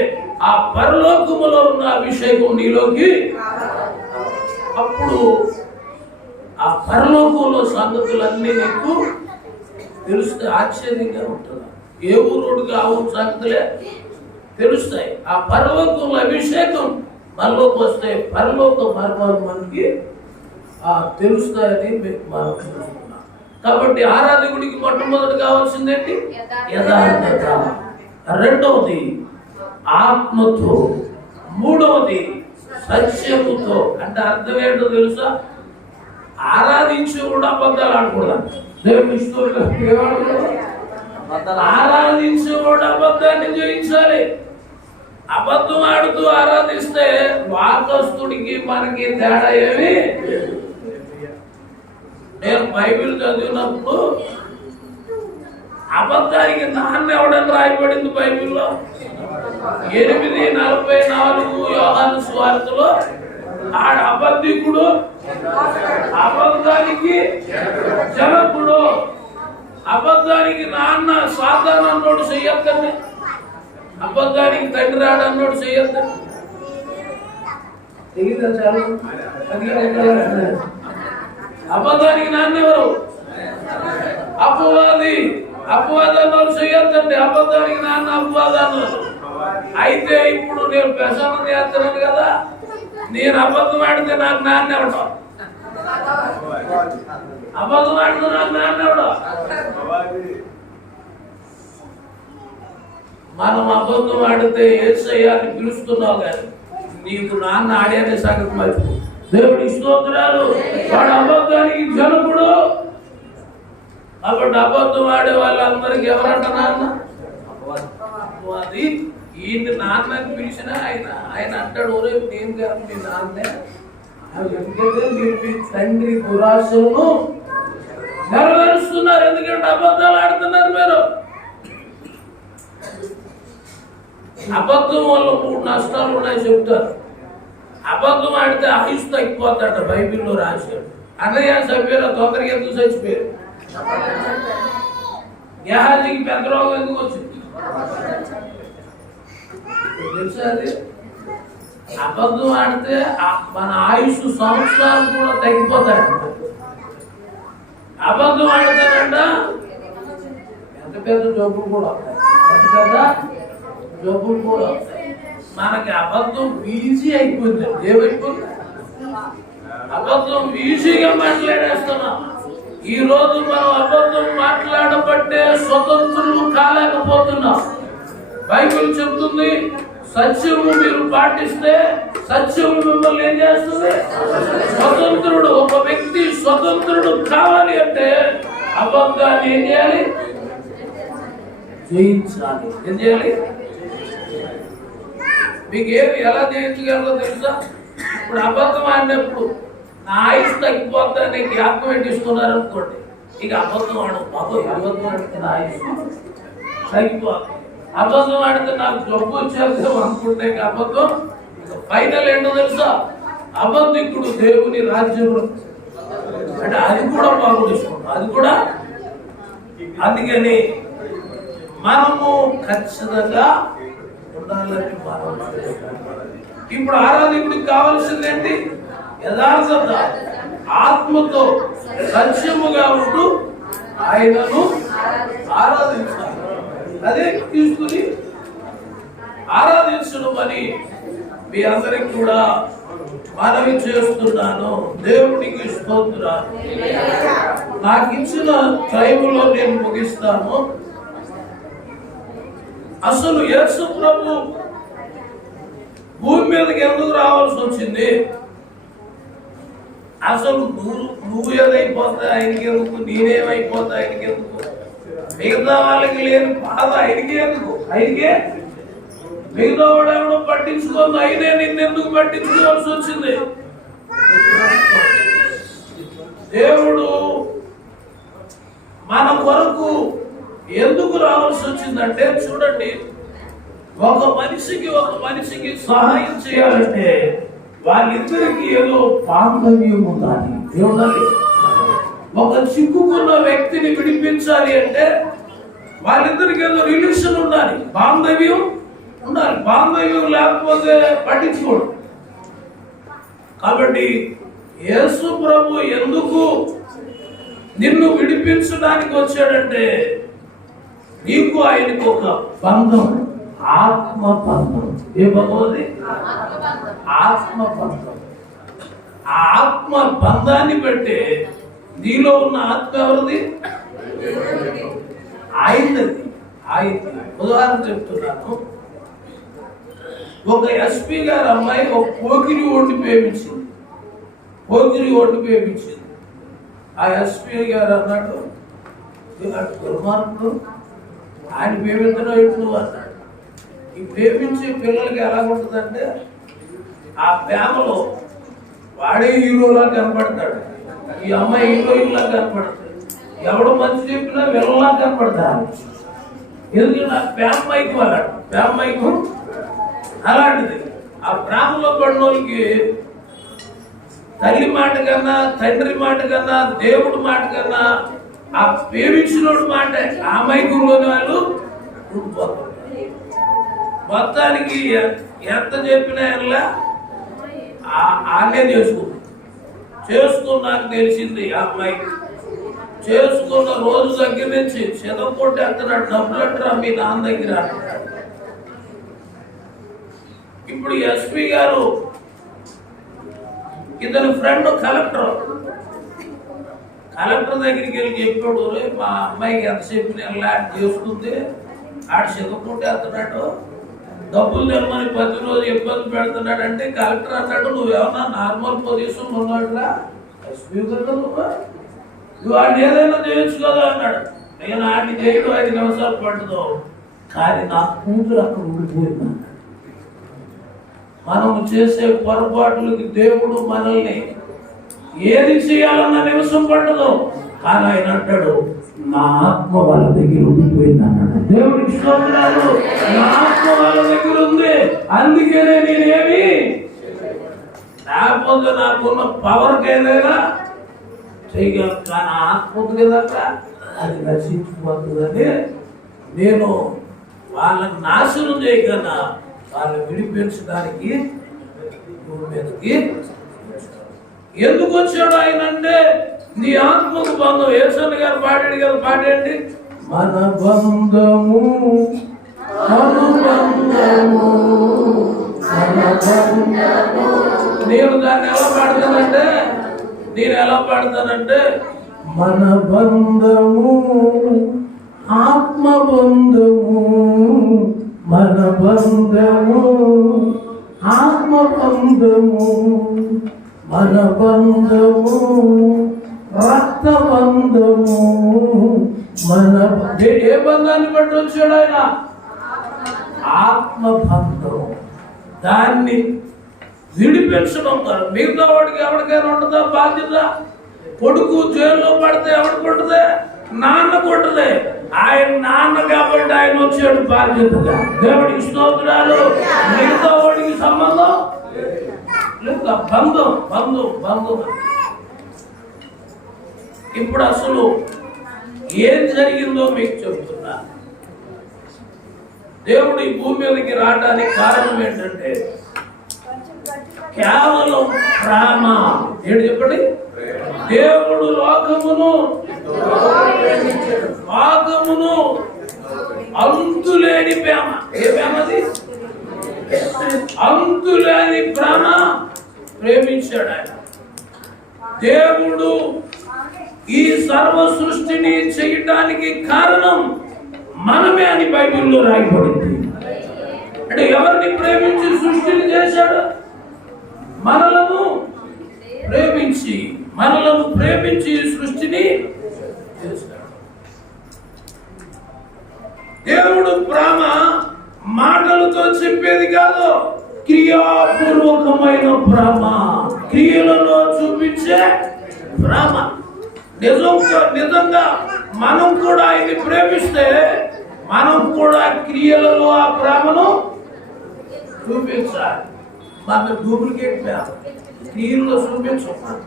ఆ పరలోకములో ఉన్న అభిషేకం నీలోకి. అప్పుడు ఆ పరలోకంలో సంగతులన్నీ నీకు తెలుస్తే ఆశ్చర్యంగా ఉంటుంది. ఏ ఊరోడికి ఆ ఊరు సంగతులే తెలుస్తాయి. ఆ పరలోకంలో అభిషేకం మనలోకి వస్తే పరలోక మర్మాలు మనకి తెలుస్తాయని మనం చూస్తున్నాం. కాబట్టి ఆరాధకుడికి మొట్టమొదటి కావాల్సిందేంటి? యథార్థత. 2వది ఆత్మతో. 3వది సత్యముతో. అంటే అర్థం ఏంటో తెలుసా? ఆరాధించి కూడా అబద్ధాలు ఆడకూడదు. ఆరాధించి కూడా అబద్ధాన్ని జయించాలి. అబద్ధం ఆడుతూ ఆరాధిస్తే వాకస్తుడికి మనకి తేడా ఏమి? నేను బైబిల్ చదివినప్పుడు అబద్ధానికి నాన్న ఎవడని రాయబడింది బైబిల్లో. 8:44 యోహాను సువార్తలో ఆడ అబద్ధికుడు, అబద్ధానికి జనకుడు, అబద్ధానికి నాన్న సాధారణ అన్నోడు చెయ్యొద్దండి, అబద్ధానికి తండ్రి రాడన్నోడు చెయ్యొద్దండి. అబద్ధానికి నాన్న ఎవరు? అపవాది. అపవాదాలు చేయొద్దండి. అబద్ధానికి నాన్న అపవాదాలు. అయితే ఇప్పుడు నేను ప్రసన్నం చేస్తున్నాను కదా, నేను అబద్ధం ఆడితే నాకు నాన్న ఎవడం, అబద్ధం ఆడితే నాకు నాన్న ఎవడం. మనం అబద్ధం ఆడితే యేసయ్య అని పిలుస్తున్నావు కానీ నీకు నాన్న ఆడే సంగతి మర్చిపో. దేవుడి స్తోత్రాలు. వాడు అబద్ధానికి జనకుడు. కాబట్టి అబద్ధం ఆడే వాళ్ళందరికీ ఎవరంట నాన్న? అది ఈయన నాన్న అని పిలిచినా ఆయన అంటాడు, ఒరే నేను కాదు మీ నాన్నే. ఎందుకంటే మీరు మీ తండ్రి దురాశలను నెరవేరుస్తున్నారు. ఎందుకంటే అబద్ధాలు ఆడుతున్నారు మీరు. అబద్ధం వల్ల 3 నష్టాలు ఉన్నాయి చెప్తారు. అబద్ధం ఆడితే ఆయుష్ తగ్గిపోతాడ, బైబిల్లో రాశాడు. అన్నయ్య చంపారు, తొందరగా ఎందుకు చచ్చిపోయారు? గేహాజీకి పెద్ద రోగం ఎందుకు వచ్చింది తెలుసా? అది అబద్ధం ఆడితే మన ఆయుష్ సంవత్సరాలు కూడా తగ్గిపోతాయంట. అబద్ధం ఆడితేనంట ఎంత పెద్ద జబ్బులు కూడా వస్తాయి, ఎంత పెద్ద జబ్బులు కూడా వస్తాయి. మనకి అబద్ధం ఈజీ అయిపోయింది. ఏమైపోయింది? అబద్ధం ఈజీగా మాట్లాడేస్తున్నాం. ఈ రోజు మనం అబద్ధం మాట్లాడబట్టే స్వతంత్రులు కాలేకపోతున్నాం. బైబిల్ చెప్తుంది, సత్యము మీరు పాటిస్తే సత్యము మిమ్మల్ని ఏం చేస్తుంది? స్వతంత్రుడు. ఒక వ్యక్తి స్వతంత్రుడు కావాలి అంటే అబద్ధాన్ని ఏం చేయాలి? జయించాలి. ఏం చేయాలి? మీకు ఎలా జయించగలరో తెలుసా? ఇప్పుడు అబద్ధం ఆడినప్పుడు నా ఆయుష్ తగ్గిపోతాన్ని జ్ఞాపకం పెట్టిస్తున్నారు అనుకోండి, ఇక అబద్ధం ఆడు. అబద్ధం ఆడితే నా ఆయుష్ తగ్గిపోతుంది. అబద్ధం ఆడితే నాకు జబ్బు వచ్చేది అనుకుంటే అబద్ధం ఫైనల్ ఏంటో తెలుసా? అబద్ధికుడు దేవుని రాజ్యంలో అంటే అది కూడా బాగుంటుంది. అది కూడా అందుకని మనము ఖచ్చితంగా ఉండాలని మనం. ఇప్పుడు ఆరాధకుడికి కావాల్సిందేంటి? యథార్థత, ఆత్మతో సత్యముగా ఉంటూ ఆయనను ఆరాధించాలి. అదే తీసుకుని ఆరాధించడం అని మీ అందరికి కూడా మనవి చేస్తున్నాను. దేవునికి స్తోత్రాలు. నాకు ఇచ్చిన టైములో నేను ముగిస్తాను. అసలు యేసు ప్రభు భూమి మీదకి ఎందుకు రావాల్సి వచ్చింది? అసలు నువ్వు ఏదైపోతా ఆయనకి ఎందుకు? నేనేమైపోతా ఆయనకి ఎందుకు? మిగతా వాళ్ళకి లేని బాధ ఆయనకి ఎందుకు? ఆయనకే మిగతా వాడు ఎవడో పట్టించుకోదు, అయినే నిన్నెందుకు పట్టించుకోవాల్సి వచ్చింది? దేవుడు మన కొరకు ఎందుకు రావాల్సి వచ్చిందంటే, చూడండి, ఒక మనిషికి సహాయం చేయాలంటే వాళ్ళిద్దరికి ఏదో బాంధవ్యం ఉండాలి. ఏముండాలి? ఒక చిక్కుకున్న వ్యక్తిని విడిపించాలి అంటే వాళ్ళిద్దరికి ఏదో రిలేషన్ ఉండాలి, బాంధవ్యం ఉండాలి. బాంధవ్యం లేకపోతే పట్టించుకోడు. కాబట్టి యేసు ప్రభు ఎందుకు నిన్ను విడిపించడానికి వచ్చాడంటే, నీకు ఆయనకు ఒక బంధం, ఆత్మ బంధం. ఏ బంధం అది? ఆత్మ బంధం. ఆ ఆత్మ బంధాన్ని బట్టే నీలో ఉన్న ఆత్మ ఎవరిది? ఆయనది. ఉదాహరణ చెప్తున్నాను. ఒక ఎస్పీ గారు అమ్మాయి ఒక పోకిరి ఓటు ప్రేమించింది. ఆ ఎస్పీ గారు అన్నాడు, దుర్మార్గుడు, ఆయన ప్రేమించడం ఎట్లు అన్నాడు. ఈ ప్రేమించే పిల్లలకి ఎలా ఉంటుందంటే, ఆ ప్రేమలో వాడే హీరోలా కనపడతాడు, ఈ అమ్మాయి హీరోయిన్లా కనపడతాడు. ఎవడు మంచి చెప్పినా వెళ్ళలా కనపడతాడు. ఎందుకంటే ఆ ప్రేమ మైకు అన్నాడు. ప్రేమ మైకు అలాంటిది. ఆ ప్రేమలో పడిన వాళ్ళకి తల్లి మాట కన్నా, తండ్రి మాట కన్నా, దేవుడి మాట కన్నా ఆ ప్రేమించినోడు మాట ఆ మైకుల్లోని వాళ్ళు ఉండిపోతారు. మొత్తానికి ఎంత చెప్పినా ఆనే చేసుకున్నాను. చేసుకున్నాక తెలిసింది ఆ అమ్మాయికి చేసుకున్న రోజు దగ్గర నుంచి చెదకొట్టి అక్కడ డబ్బులు అంటారా మీ నాన్న దగ్గర అంటాడు. ఇప్పుడు ఎస్పీ గారు ఇతని ఫ్రెండ్ కలెక్టర్ దగ్గరికి వెళ్ళి చెప్పాడు, మా అమ్మాయికి ఎంతసేపు నేను ల్యాండ్ చేసుకుంటే ఆడు చెదకొట్టి అతన్నాడు, డబ్బులు తెమ్మని ప్రతిరోజు ఇబ్బంది పెడుతున్నాడు. అంటే కలెక్టర్ అన్నాడు, నువ్వేమన్నా నార్మల్ పొజిషన్ ఉన్నాడురా, ఎస్పీ కదా నువ్వు వాడిని ఏదైనా చేయొచ్చు కదా అన్నాడు. నేను ఆడిని చేయడం 5 నిమిషాలు పట్టదు, కానీ నా కూతురు అక్కడ ఉండిపోయింది. మనం చేసే పొరపాట్లకి దేవుడు మనల్ని ఏది చేయాలన్న నిమిషం పట్టదు, కానీ ఆయన అంటాడు నా ఆత్మ వాళ్ళ దగ్గర ఉండిపోయింది అన్నాడు. దేవుడికి స్తోత్రాలు. నా ఆత్మ వాళ్ళ దగ్గర ఉంది, అందుకనే నేనేమి లేకపోతే నాకున్న పవర్కి ఏదైనా చేయగలను, కానీ ఆత్మ ఉంది కదా అది నశించిపోతుందని నేను వాళ్ళని నాశనం చేయకన్నా వాళ్ళని విడిపించడానికి మీదకి ఎందుకు వచ్చాడు ఆయన అంటే నీ ఆత్మకు బంధం. యేసన్న గారు పాడాడు కదా, పాడండి. మన బంధము నేను దాన్ని ఎలా పాడతానంటే మన బంధము ఆత్మ బంధము, మన బంధము ఆత్మ బంధము, మన బంధము రక్త బంధము, మన ఏ బంధాన్ని బట్టి వచ్చాడు ఆయన? ఆత్మ బంధం. దాన్ని విడిపించడం ద్వారా మిగతా వాడికి ఎవరికైనా ఉంటుందా బాధ్యత? కొడుకు జైల్లో పడితే ఎవరికి ఉంటుంది? నాన్నకు ఉంటుంది. ఆయన నాన్న కాబట్టి ఆయన వచ్చాడు బాధ్యతగా. దేవుడికి స్తోత్రాలు. మిగతా వాడికి సంబంధం లేదా బంధం బంధం బంధం. ఇప్పుడు అసలు ఏం జరిగిందో మీకు చెప్తున్నా. దేవుడు ఈ భూమి మీదకి రావడానికి కారణం ఏంటంటే కేవలం ప్రేమ. ఏంటి చెప్పండి? దేవుడు లోకమును అంతులేని ప్రేమ. ఏ ప్రేమది? అంతులేని ప్రేమ ప్రేమించాడు ఆయన. దేవుడు ఈ సర్వ సృష్టిని చేయటానికి కారణం మనమే అని బైబిల్లో రాయబడింది. అంటే ఎవరిని ప్రేమించి సృష్టిని చేశాడు? మనలను ప్రేమించి సృష్టిని చేశాడు. దేవుడు ప్రేమ మాటలతో చెప్పేది కాదు, క్రియాపూర్వకమైన ప్రేమ, క్రియలలో చూపించే ప్రేమ. నిజంగా మనం కూడా ఆయన్ని ప్రేమిస్తే మనం కూడా క్రియలలో ఆ ప్రేమను చూపించాలి. మన డూప్లికేట్ ప్రేమ క్రియల్లో చూపించాలి,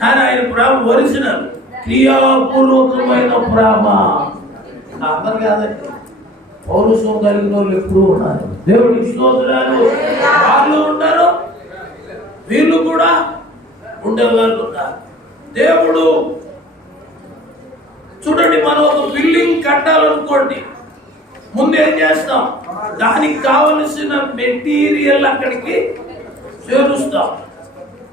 కానీ ఆయన ప్రేమ ఒరిజినల్ క్రియాపూర్వకమైన ప్రేమ. అందరు కాదండి, పౌరుషం కలిగిన వాళ్ళు ఎప్పుడూ ఉన్నారు. దేవుడికి స్తోత్రాలు. వాళ్ళు ఉన్నారు, వీళ్ళు కూడా ఉండేవాళ్ళు ఉన్నారు. దేవుడు చూడండి, మనం ఒక బిల్డింగ్ కట్టాలనుకోండి, ముందు ఏం చేస్తాం? దానికి కావలసిన మెటీరియల్ అక్కడికి చేరుస్తాం.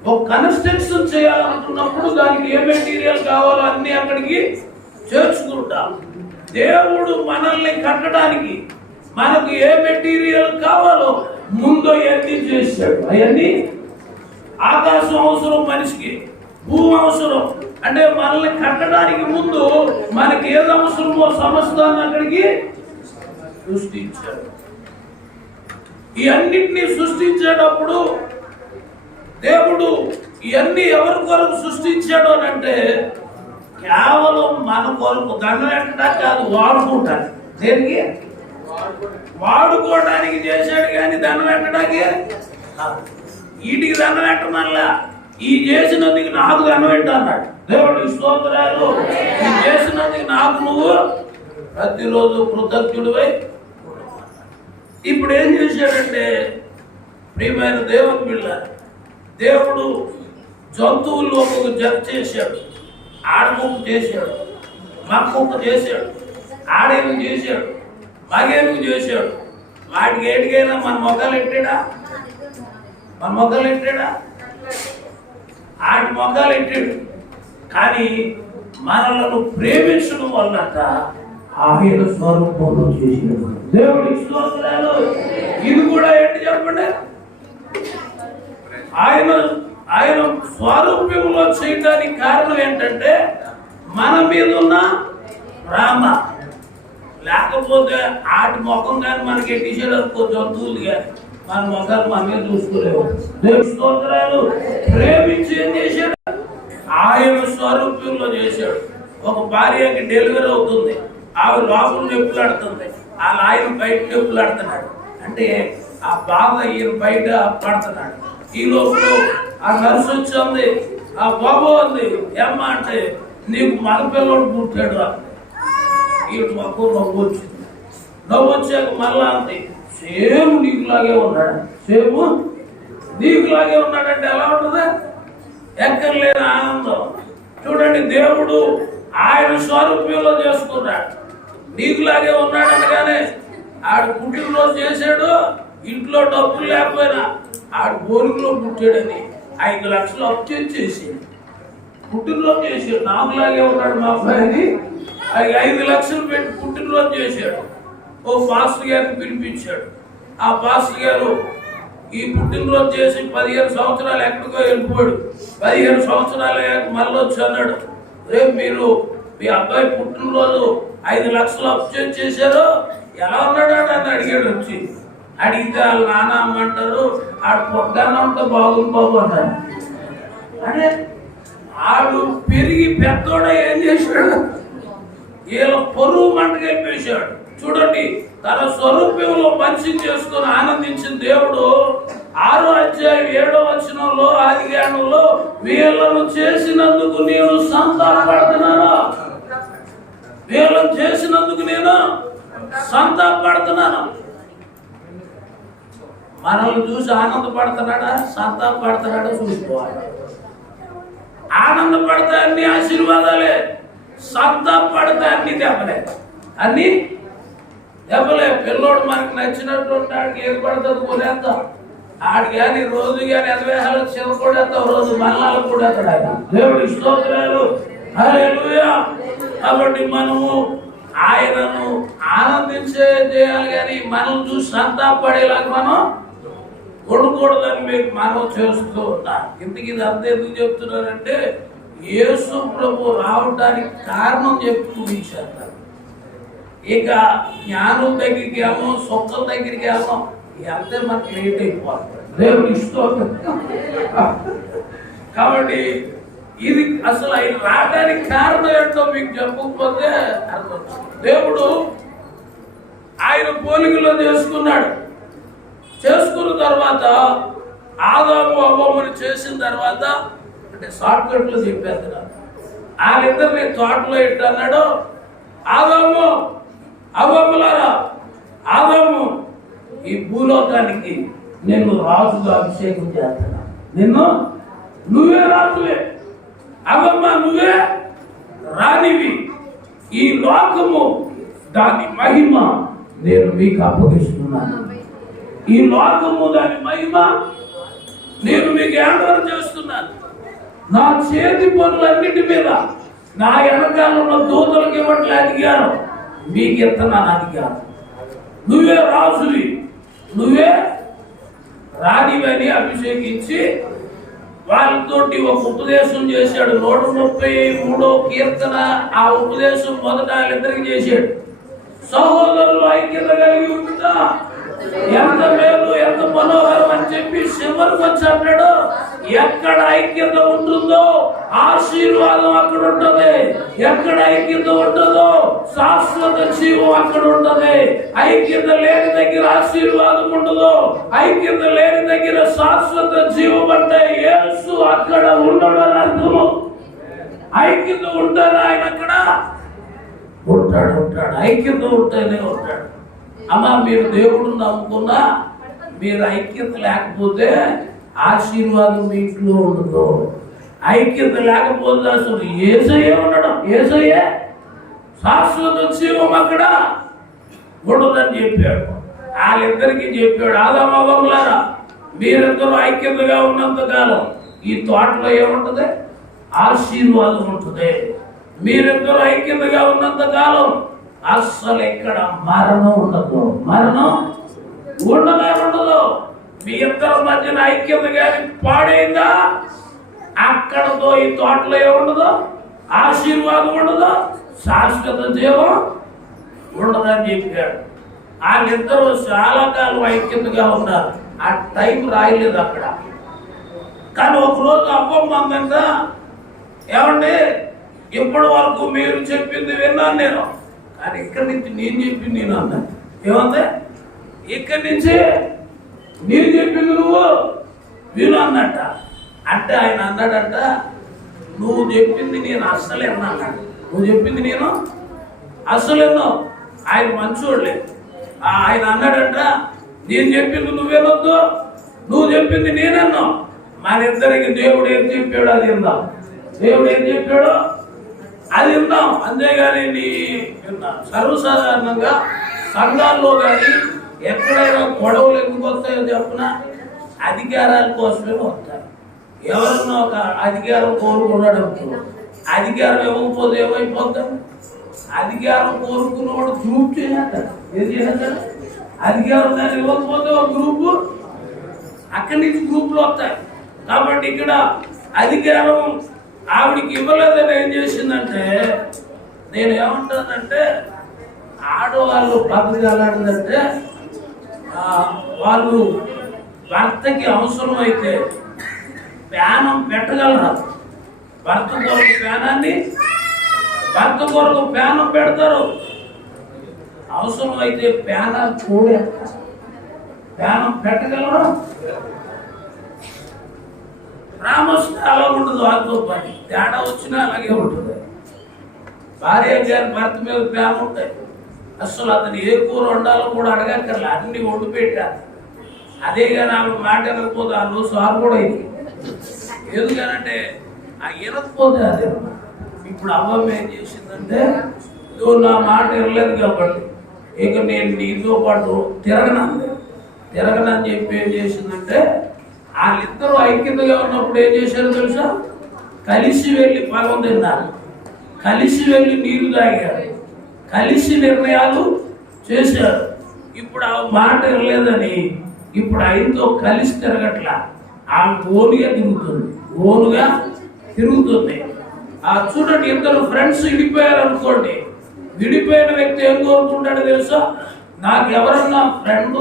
ఒక కన్స్ట్రక్షన్ చేయాలనుకున్నప్పుడు దానికి ఏ మెటీరియల్ కావాలో అన్ని అక్కడికి చేర్చుకుంటాం. దేవుడు మనల్ని కట్టడానికి మనకు ఏ మెటీరియల్ కావాలో ముందు అవన్నీ చేశాడు. అవన్నీ ఆకాశం అవసరం, మనిషికి భూమి అవసరం. అంటే మనల్ని కట్టడానికి ముందు మనకి ఏది అవసరమో సమస్తాన్ని అక్కడికి సృష్టించాడు. ఈ అన్నిటినీ సృష్టించేటప్పుడు దేవుడు ఇవన్నీ ఎవరి కొరకు సృష్టించాడు అని అంటే కేవలం మన కొరకు, దండం పెట్టడానికి కాదు, వాడుకుంటాను. దేనికి? వాడుకోవడానికి చేశాడు, కానీ దండం పెట్టడానికి. వీటికి దండం పెట్టమల్లా, ఈ చేసినందుకు నాకు దండం పెట్టు అన్నాడు. దేవుడికి స్తోత్రాలు. ఈ చేసినందుకు నాకు నువ్వు ప్రతిరోజు కృతజ్ఞుడివై. ఇప్పుడు ఏం చేశాడంటే ప్రియమైన దేవుని బిడ్డ, దేవుడు జంతువుల్లో ఒక జత చేశాడు, ఆడముఖం చేశాడు, మా కుక్క చేశాడు, ఆడేను చేశాడు, మగేను చేశాడు. వాటికి ఏటికైనా మన మొక్కలు ఎట్టాడా? మన మొక్కలు ఎట్టాడా? వాటి మొక్కలు ఎట్టాడు. కానీ మనలను ప్రేమించడం వల్లట ఆయన స్వరూపంలో చేసినాడు. దేవుడి స్తోత్రాలు. ఇది కూడా ఏంటి చెప్పండి? ఆయన స్వరూపంలో చేయడానికి కారణం ఏంటంటే మన మీద ఉన్న ప్రేమ. లేకపోతే ఆటి ముఖం కానీ మనకి ఎట్టిసాడు అనుకో, జంతువులు కానీ మన ముఖాలు మన మీద చూసుకోలేవు. దేవుడి స్తోత్రాలు. ప్రేమించి ఏం చేశాడు? ఆయన స్వరూపంలో చేశాడు. ఒక భార్యకి డెలివరీ అవుతుంది, ఆవిడ లోపల నొప్పులాడుతుంది, ఆయన బయట నొప్పులాడుతున్నాడు. అంటే ఆ బాధ ఈయన బయట పడుతున్నాడు. ఈ లోపల ఆ నర్సు వచ్చింది, ఆ బాబు ఉంది, ఏమ్మా అంటే నీకు మగపిల్లడు పుట్టాడు అంది. ఈ మాకు నవ్వు వచ్చింది. నవ్వు వచ్చాక మళ్ళా అంది, సేమ్ నీకులాగే ఉన్నాడు. సేమ్ నీకులాగే ఉన్నాడంటే ఎలా ఉంటుంది? ఎక్కర్లేని ఆనందం. చూడండి, దేవుడు ఆయన స్వరూపంలో చేసుకున్నాడు. నీకులాగే ఉన్నాడు అనగానే ఆడు పుట్టినరోజు చేశాడు. ఇంట్లో డబ్బులు లేకపోయినా ఆడు బోరులో పుట్టాడని 5 లక్షలు అప్పు చేసి పుట్టినరోజు చేశాడు. నాకులాగే ఉన్నాడు మా అబ్బాయిని 5 లక్షలు పెట్టి పుట్టినరోజు చేశాడు. ఓ పాస్టర్ గారిని పిలిపించాడు. ఆ పాస్టర్ గారు ఈ పుట్టినరోజు చేసి 15 సంవత్సరాలు ఎక్కడికో వెళ్ళిపోయాడు. 15 సంవత్సరాలు మళ్ళీ వచ్చి అన్నాడు, రేపు మీరు మీ అబ్బాయి పుట్టినరోజు 5 లక్షలు అప్పు చేశారు, ఎలా ఉన్నాడు అని అడిగాడు. వచ్చి అడిగితే వాళ్ళ నాన్న అమ్మంటారు, ఆడు పొట్టాన ఉంటే బాగుంది బాబు అన్నాడు. అంటే ఆడు పెరిగి పెద్దోడ ఏం చేశాడు? వీళ్ళ పొరుగు మంటకి వెళ్ళిపోయాడు. చూడండి, తన స్వరూపంలో మనిషిని చేసుకుని ఆనందించిన దేవుడు 6వ అధ్యాయం 7వ వచనంలో ఆదికాండంలో వీళ్ళను చేసినందుకు నేను సంతాపడుతున్నాను, వీళ్ళను చేసినందుకు నేను సంతాపడుతున్నాను. మనల్ని చూసి ఆనందపడుతున్నాడా సంతాపడుతున్నాడా చూసుకోవాలి. ఆనందపడితే అన్ని ఆశీర్వాదాలే, సంతాపడితే అన్ని దెబ్బలే. అన్ని దెబ్బలే. పిల్లోడు మనకు నచ్చినట్టు ఆడికి ఏది పడుతుంది కొనేద్దాం. ఆడికి కానీ రోజు కానీ ఎదవేహాలకు చిన్న కొడేద్దాం, రోజు మరణాలకు కొడేస్తాడు ఆయన. దేవుడి స్తోత్రాలు. హల్లెలూయా. కాబట్టి మనము ఆయనను ఆనందించే చేయాలి, కానీ మనం చూసి సంతాపడేలాగా మనం కొనకూడదని మీకు మనం చేస్తూ ఉన్నాం. ఇంతకీ ఇది అంత ఎందుకు చెప్తున్నారంటే యేసు ప్రభు రావడానికి కారణం చెప్పి ముగించేస్తారు. ఇక జ్ఞానం దగ్గరికి వెళ్ళాం, సొక్కల దగ్గరికి వెళ్ళాం, వెళ్తే మనకు లేట్ అయిపోతుంది. దేవుడు ఇష్టం. కాబట్టి ఇది అసలు ఆయన రావడానికి కారణం ఏంటో మీకు చెప్పకపోతే అర్థం. దేవుడు ఆయన పోలికలో చేసుకున్నాడు. చేసుకున్న తర్వాత ఆదాము అవ్వమని చేసిన తర్వాత, అంటే షార్ట్ కట్ లో చెప్పేస్తున్నారు, వాళ్ళిద్దరిని తోటలో ఇట్టు అన్నాడు, ఆదాము అవ్వములారా, ఆదాము ఈ భూలోకానికి నిన్ను రాజుగా అభిషేకం చేస్తున్నా, నువ్వే రాజువే, అవ్వమ్మ నువ్వే రానివి, ఈ లోకము దాని మహిమ నేను మీకు అప్పగిస్తున్నాను. ఈ లోకము దాని మహిమ నేను మీకు హ్యాండ్ఓవర్ చేస్తున్నాను. నా చేతి పనులన్నిటి మీద నా వెనకాల ఉన్న దూతలకు ఇవ్వట్లే అధికారం, మీకు ఇస్తున్నాను అధికారం. నువ్వే రాజువి, నువ్వే రానివని అభిషేకించి వాళ్ళతోటి ఒక ఉపదేశం చేశాడు. 133వ కీర్తన ఆ ఉపదేశం మొదట వాళ్ళిద్దరికి చేశాడు. సహోదరులు ఐక్యత కలిగి ఉంటుందా, ఎంత మేలు ఎంత మనోహరం అని చెప్పి చివరికి వచ్చి అన్నాడు, ఎక్కడ ఐక్యత ఉంటుందో ఆశీర్వాదం అక్కడ ఉంటది, ఎక్కడ ఐక్యత ఉంటుందో శాశ్వత జీవం అక్కడ ఉంటది. ఐక్యత లేని దగ్గర ఆశీర్వాదం ఉండదు, ఐక్యత లేని దగ్గర శాశ్వత జీవం అంటే యేసు అక్కడ ఉండడం అర్థము. ఐక్యత ఉంటాడు, ఆయన అక్కడ ఉంటాడు. ఐక్యత ఉంటేనే ఉంటాడు. అమ్మ మీరు దేవుడిని నమ్ముకున్నా మీరు ఐక్యత లేకపోతే ఆశీర్వాదం మీ ఇంట్లో ఉండదు. ఐక్యత లేకపోతే అసలు యేసయ్యే ఉండడం, యేసయ్యే శాశ్వత జీవం అక్కడ ఉండదని చెప్పాడు. వాళ్ళిద్దరికి చెప్పాడు, ఆదాము అవ్వలారా మీరిద్దరూ ఐక్యతగా ఉన్నంత కాలం ఈ తోటలో ఏముంటది? ఆశీర్వాదం ఉంటుంది. మీరిద్దరూ ఐక్యతగా ఉన్నంత కాలం అస్సలు ఇక్కడ మరణం ఉండదు. మరణం ఉండదు. మీ ఇద్దరి మధ్యన ఐక్యత కానీ పాడైందా అక్కడతో ఈ తోటలో ఏముండదు? ఆశీర్వాదం ఉండదు, శాశ్వత జీవం ఉండదని చెప్పాడు. వాళ్ళిద్దరూ చాలా కాలం ఐక్యతగా ఉన్నారు. ఆ టైం రాయలేదు అక్కడ. కానీ ఒకరోజు అవ్వమ్మ అందంట, ఏమండి ఇప్పటి వరకు మీరు చెప్పింది విన్నాను నేను, కానీ ఇక్కడి నుంచి నేను చెప్పింది నేను అన్నాను. ఏమంది? ఇక్కడి నుంచి నేను చెప్పింది నువ్వు విను అన్నట్ట. అంటే ఆయన అన్నాడంట, నువ్వు చెప్పింది నేను అస్సలు విన్నాను. నువ్వు చెప్పింది నేను అస్సలు విన్నావు. ఆయన మంచోళ్ళే. ఆయన అన్నాడంట, నేను చెప్పింది నువ్వేనొద్దు, నువ్వు చెప్పింది నేనన్నావు. మన ఇద్దరికి దేవుడు ఏం చెప్పాడు అది విందాం. దేవుడు ఏం చెప్పాడు అది విందాం. అంతేగాని నీ సర్వసాధారణంగా సంఘాల్లో కానీ ఎక్కడైనా గొడవలు ఎందుకు వస్తాయో చెప్పిన అధికారాల కోసమే వస్తాయి. ఎవరన్నా ఒక అధికారం కోరుకున్నాడు అనుకో, అధికారం ఇవ్వకపోతే ఏమైపోతాం? అధికారం కోరుకున్నవాడు గ్రూప్ చేయాలి. ఏం చేయాలి? అధికారం దాన్ని ఇవ్వకపోతే ఒక గ్రూపు, అక్కడి నుంచి గ్రూపులు వస్తాయి. కాబట్టి ఇక్కడ అధికారం ఆవిడికి ఇవ్వలేదని ఏం చేసిందంటే, నేను ఏమంటానంటే ఆడవాళ్ళు బతకాలంటే వాళ్ళు భర్తకి అవసరమైతే ప్యానం పెట్టగలరు. భర్త కొరకు ప్యానం పెడతారు. అవసరమైతే ప్యానాలు కూడా ప్యానం పెట్టగలరు. రామోష్ణ అలా ఉండదు. వాళ్ళతో పని తేడా వచ్చినా అలాగే ఉంటుంది. భార్య గారి భర్త మీద ప్రేమ ఉంటాయి. అసలు అతను ఏ కూర వండాలో కూడా అడగక్కర్లే, అన్ని వండి పెట్టారు. అదే కానీ ఆవిడ మాట వినకపోతే ఆ రోజు సార్ కూడా అయింది. ఎందుకనంటే ఆ వినకపోతే అదే. ఇప్పుడు అవ్వమ్మ ఏం చేసిందంటే, నువ్వు నా మాట వినలేదు కాబట్టి ఇక నేను నీతో పాటు తిరగనని చెప్పి ఏం చేసిందంటే, వాళ్ళిద్దరూ ఐక్యతగా ఉన్నప్పుడు ఏం చేశారో తెలుసా? కలిసి వెళ్ళి ఫలం తిన్నారు, కలిసి వెళ్ళి నీళ్లు తాగారు, కలిసి నిర్ణయాలు చేశారు. ఇప్పుడు ఆ మాట వినలేదని ఇప్పుడు ఆయనతో కలిసి తిరగట్లా, ఆమె ఓనుగా తిరుగుతుంది. చూడండి, ఇద్దరు ఫ్రెండ్స్ విడిపోయారు అనుకోండి. విడిపోయిన వ్యక్తి ఏం కోరుకుంటాడో తెలుసా? నాకెవరన్నా ఫ్రెండ్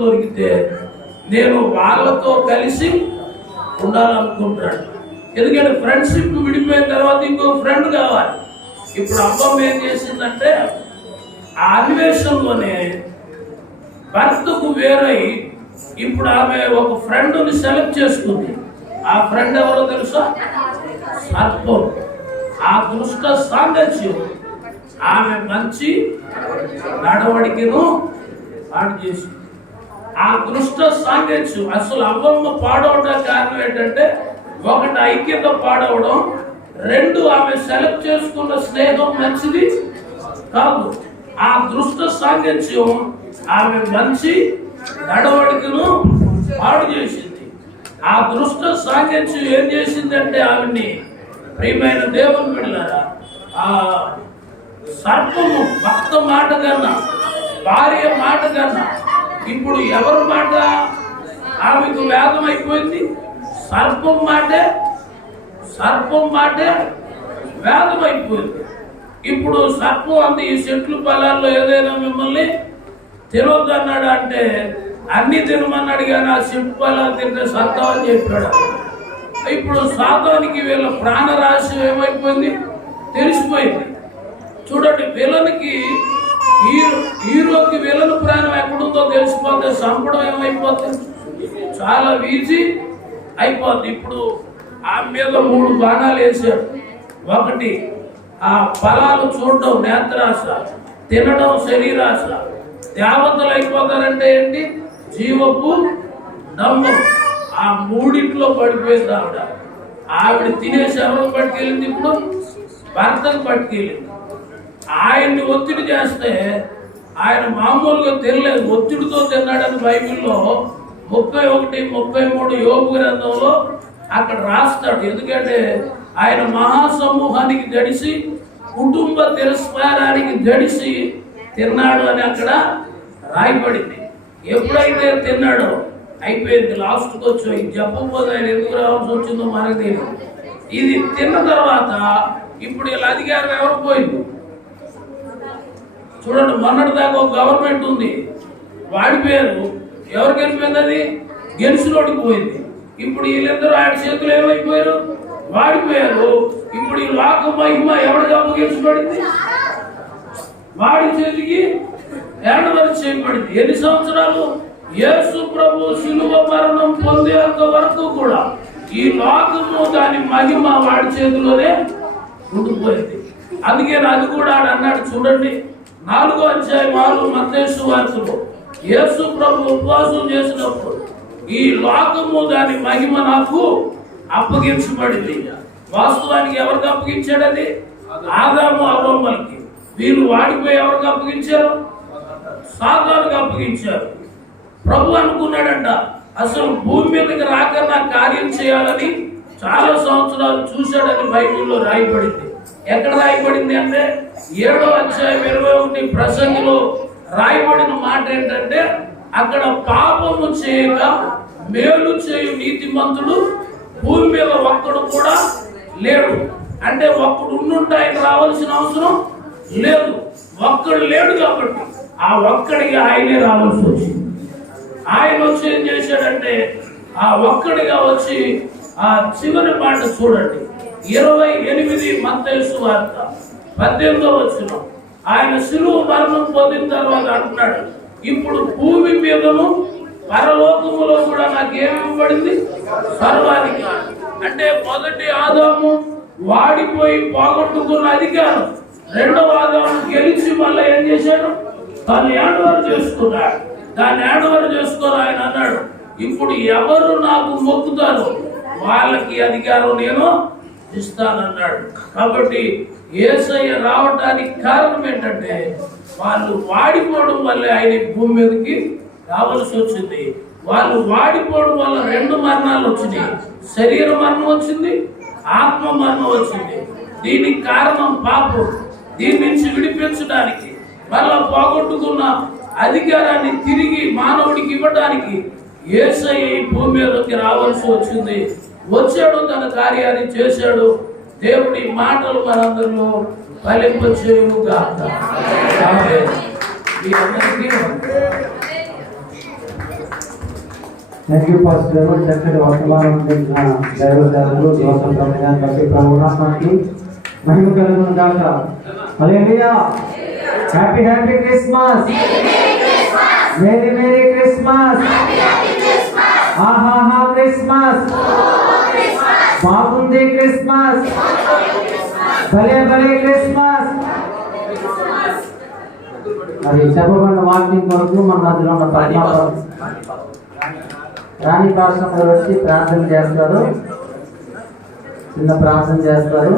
దొరికితే నేను వాళ్ళతో కలిసి ఉండాలనుకుంటాడు. ఎందుకంటే ఫ్రెండ్షిప్ విడిపోయిన తర్వాత ఇంకో ఫ్రెండ్ కావాలి. ఇప్పుడు అమ్మమ్మ ఏం చేసిందంటే, ఆ అన్వేషణలోనే భర్తకు వేరై ఇప్పుడు ఆమె ఒక ఫ్రెండ్ని సెలెక్ట్ చేసుకుంది. ఆ ఫ్రెండ్ ఎవరో తెలుసా? సర్పం. ఆ దుష్ట సాంగత్యం ఆమె మంచి నడవడికను పాడు చేసి, ఆ దుష్ట సాంగత్యం అసలు అవ్వమ్మ పాడవడానికి కారణం ఏంటంటే, ఒకటి ఐక్యత పాడవడం, రెండు ఆమె సెలెక్ట్ చేసుకున్న స్నేహం మంచిది కాదు. ఆ దుష్ట సాంగత్యం ఆమె మంచి నడవడికను పాడు చేసింది. ఆ దుష్ట సాంగత్యం ఏం చేసిందంటే, ఆమెని ప్రియమైన దేవుని బిడ్డలారా, ఆ సర్పము భక్త మాట కన్నా, భార్య మాట కన్నా ఇప్పుడు ఎవరి మాట ఆమెకు వేదం అయిపోయింది? సర్పం మాటే వేదం అయిపోయింది. ఇప్పుడు సర్పం అంది, ఈ చెట్లు పొలాల్లో ఏదైనా మిమ్మల్ని తినొద్దు అన్నాడు అంటే అన్ని తినమన్నాడు, కానీ ఆ చెట్టు పొలాలు తింటే సత్తావు అని చెప్పాడు. ఇప్పుడు సాతానికి వీళ్ళ ప్రాణరాశి ఏమైపోయింది? తెలిసిపోయింది. చూడండి, విలన్కి హీరోకి విలన్ ప్రాణం ఎక్కడుందో తెలిసిపోతే చంపడం ఏమైపోతుంది? చాలా ఈజీ అయిపోద్ది. ఇప్పుడు ఆమె మీద 3 బాణాలు వేశాడు. ఒకటి ఆ ఫలాలు చూడడం నేత్రాశ, తినడం శరీరాశ. దేవతలు అయిపోతారంటే ఏంటి? జీవపు నమ్మం. ఆ 3 పడిపోయింది ఆవిడ. తినేసి ఎవరు పట్టుకెళ్ళింది? ఇప్పుడు భర్తకు పట్టుకెళ్ళింది. ఆయన్ని ఒత్తిడి చేస్తే ఆయన మామూలుగా తినలేదు, ఒత్తిడితో తిన్నాడని బైబిల్లో 31, 33 యోబు గ్రంథంలో అక్కడ రాస్తాడు. ఎందుకంటే ఆయన మహాసమూహానికి జడిసి కుటుంబ తిరస్కారానికి జడిసి తిన్నాడు అని అక్కడ రాయబడింది. ఎప్పుడైతే తిన్నాడో అయిపోయింది. లాస్ట్కి వచ్చి ఇది చెప్పకపోతే ఆయన ఎందుకు రావాల్సి వచ్చిందో మనకు తెలియదు. ఇది తిన్న తర్వాత ఇప్పుడు వీళ్ళ అధికారం ఎవరు పోయింది చూడండి. మొన్నటి దాకా ఒక గవర్నమెంట్ ఉంది, వాడి పేరు ఎవరికి వెళ్ళిపోయింది, అది గెలిచినోడికి పోయింది. ఇప్పుడు వీళ్ళిద్దరూ ఆయన చేతులు ఏమైపోయారు, వాడిపోయారు. ఇప్పుడు ఈ లోక మహిమ ఎవరికి అప్పగించబడింది, వాడి చేతికి ఏడవరి చేయబడింది. ఎన్ని సంవత్సరాలు? యేసు ప్రభు శిలువ మరణం పొందేంత వరకు కూడా ఈ లోకము దాని మహిమ వాడి చేతిలోనే ఉండిపోయింది. అందుకే అది కూడా అన్నాడు చూడండి, 4వ అధ్యాయం 6 మత్తయి సువార్తలో యేసు ప్రభు ఉపవాసం చేసినప్పుడు ఈ లోకము దాని మహిమ నాకు అప్పగించబడింది. వాస్తవానికి ఎవరికి అప్పగించాడది? ఆదాము అవ్వమ్మలకి. వీళ్ళు వాడిపోయి ఎవరికి అప్పగించారు? సాతానుకు అప్పగించారు. ప్రభు అనుకున్నాడంట అసలు భూమి మీదకి రాక నా కార్యం చేయాలని చాలా సంవత్సరాలు చూశాడని బైబిల్లో రాయబడింది. ఎక్కడ రాయబడింది అంటే 7వ అధ్యాయం 21 ప్రసంగిలో రాయబడిన మాట ఏంటంటే, అక్కడ పాపము చేయక మేలు చేయు నీతిమంతుడు భూమి మీద ఒక్కడు కూడా లేడు. అంటే ఒక్కడు ఉండుంటే ఆయన రావాల్సిన అవసరం లేదు. ఒక్కడు లేడు కాబట్టి ఆ ఒక్కడిగా ఆయనే రావాల్సి వచ్చింది. ఆయన వచ్చి ఏం చేశాడంటే ఆ ఒక్కడిగా వచ్చి ఆ చివరి మాట చూడండి, 28 మత్తయి సువార్త 18వ వచనం. ఆయన శిలువ మరణం పొందిన తర్వాత అంటున్నాడు, ఇప్పుడు భూమి మీదను పరలోకములో కూడా నాకేమి ఇవ్వబడింది? సర్వాధికారం. అంటే మొదటి ఆదాము వాడిపోయి పోగొట్టుకున్న అధికారం, 2వ ఆదాము గెలిచి మళ్ళీ ఏం చేశాడు? తను ఏడవరు చేసుకున్నాడు. దాన్ని ఏడవరు చేసుకొని ఆయన అన్నాడు, ఇప్పుడు ఎవరు నాకు మొక్కుతారో వాళ్ళకి అధికారం నేను ఇస్తానన్నాడు. కాబట్టి యేసయ్య రావడానికి కారణం ఏంటంటే వాళ్ళు వాడిపోవడం వల్ల ఆయన భూమి మీదకి రావాల్సి వచ్చింది. వాళ్ళు వాడిపోవడం వల్ల 2 మరణాలు వచ్చినాయి. శరీర మరణం వచ్చింది, ఆత్మ మరణం వచ్చింది. దీనికి కారణం పాపం. దీని నుంచి విడిపించడానికి మళ్ళా పోగొట్టుకున్న అధికారాన్ని తిరిగి మానవుడికి ఇవ్వడానికి యేసయ్య ఈ భూమి మీదకి రావాల్సి వచ్చింది. వచ్చాడు, తన కార్యాన్ని చేశాడు. దేవుడి మాటలు మనందరిలో ఫలింపచేయుగాక. మీ అందరికీ థ్యాంక్ యూ పాస్టర్. చక్కటి వర్తమానం చేసిన దైవజనులు దోషం ప్రమేయాన్ని బట్టి ప్రభునామానికి మహిమ కలుగును గాక. Hallelujah. Happy happy Christmas. Merry merry Christmas. ఆహాహా క్రిస్మస్. బాగుంది క్రిస్మస్. భలే భలే క్రిస్మస్. అది చెప్పబడిన వాక్యం కొరకు మన మధ్యలో ఉన్న రాణి పాస్టర్ వచ్చి ప్రార్థన చేస్తారు, చిన్న ప్రార్థన చేస్తారు.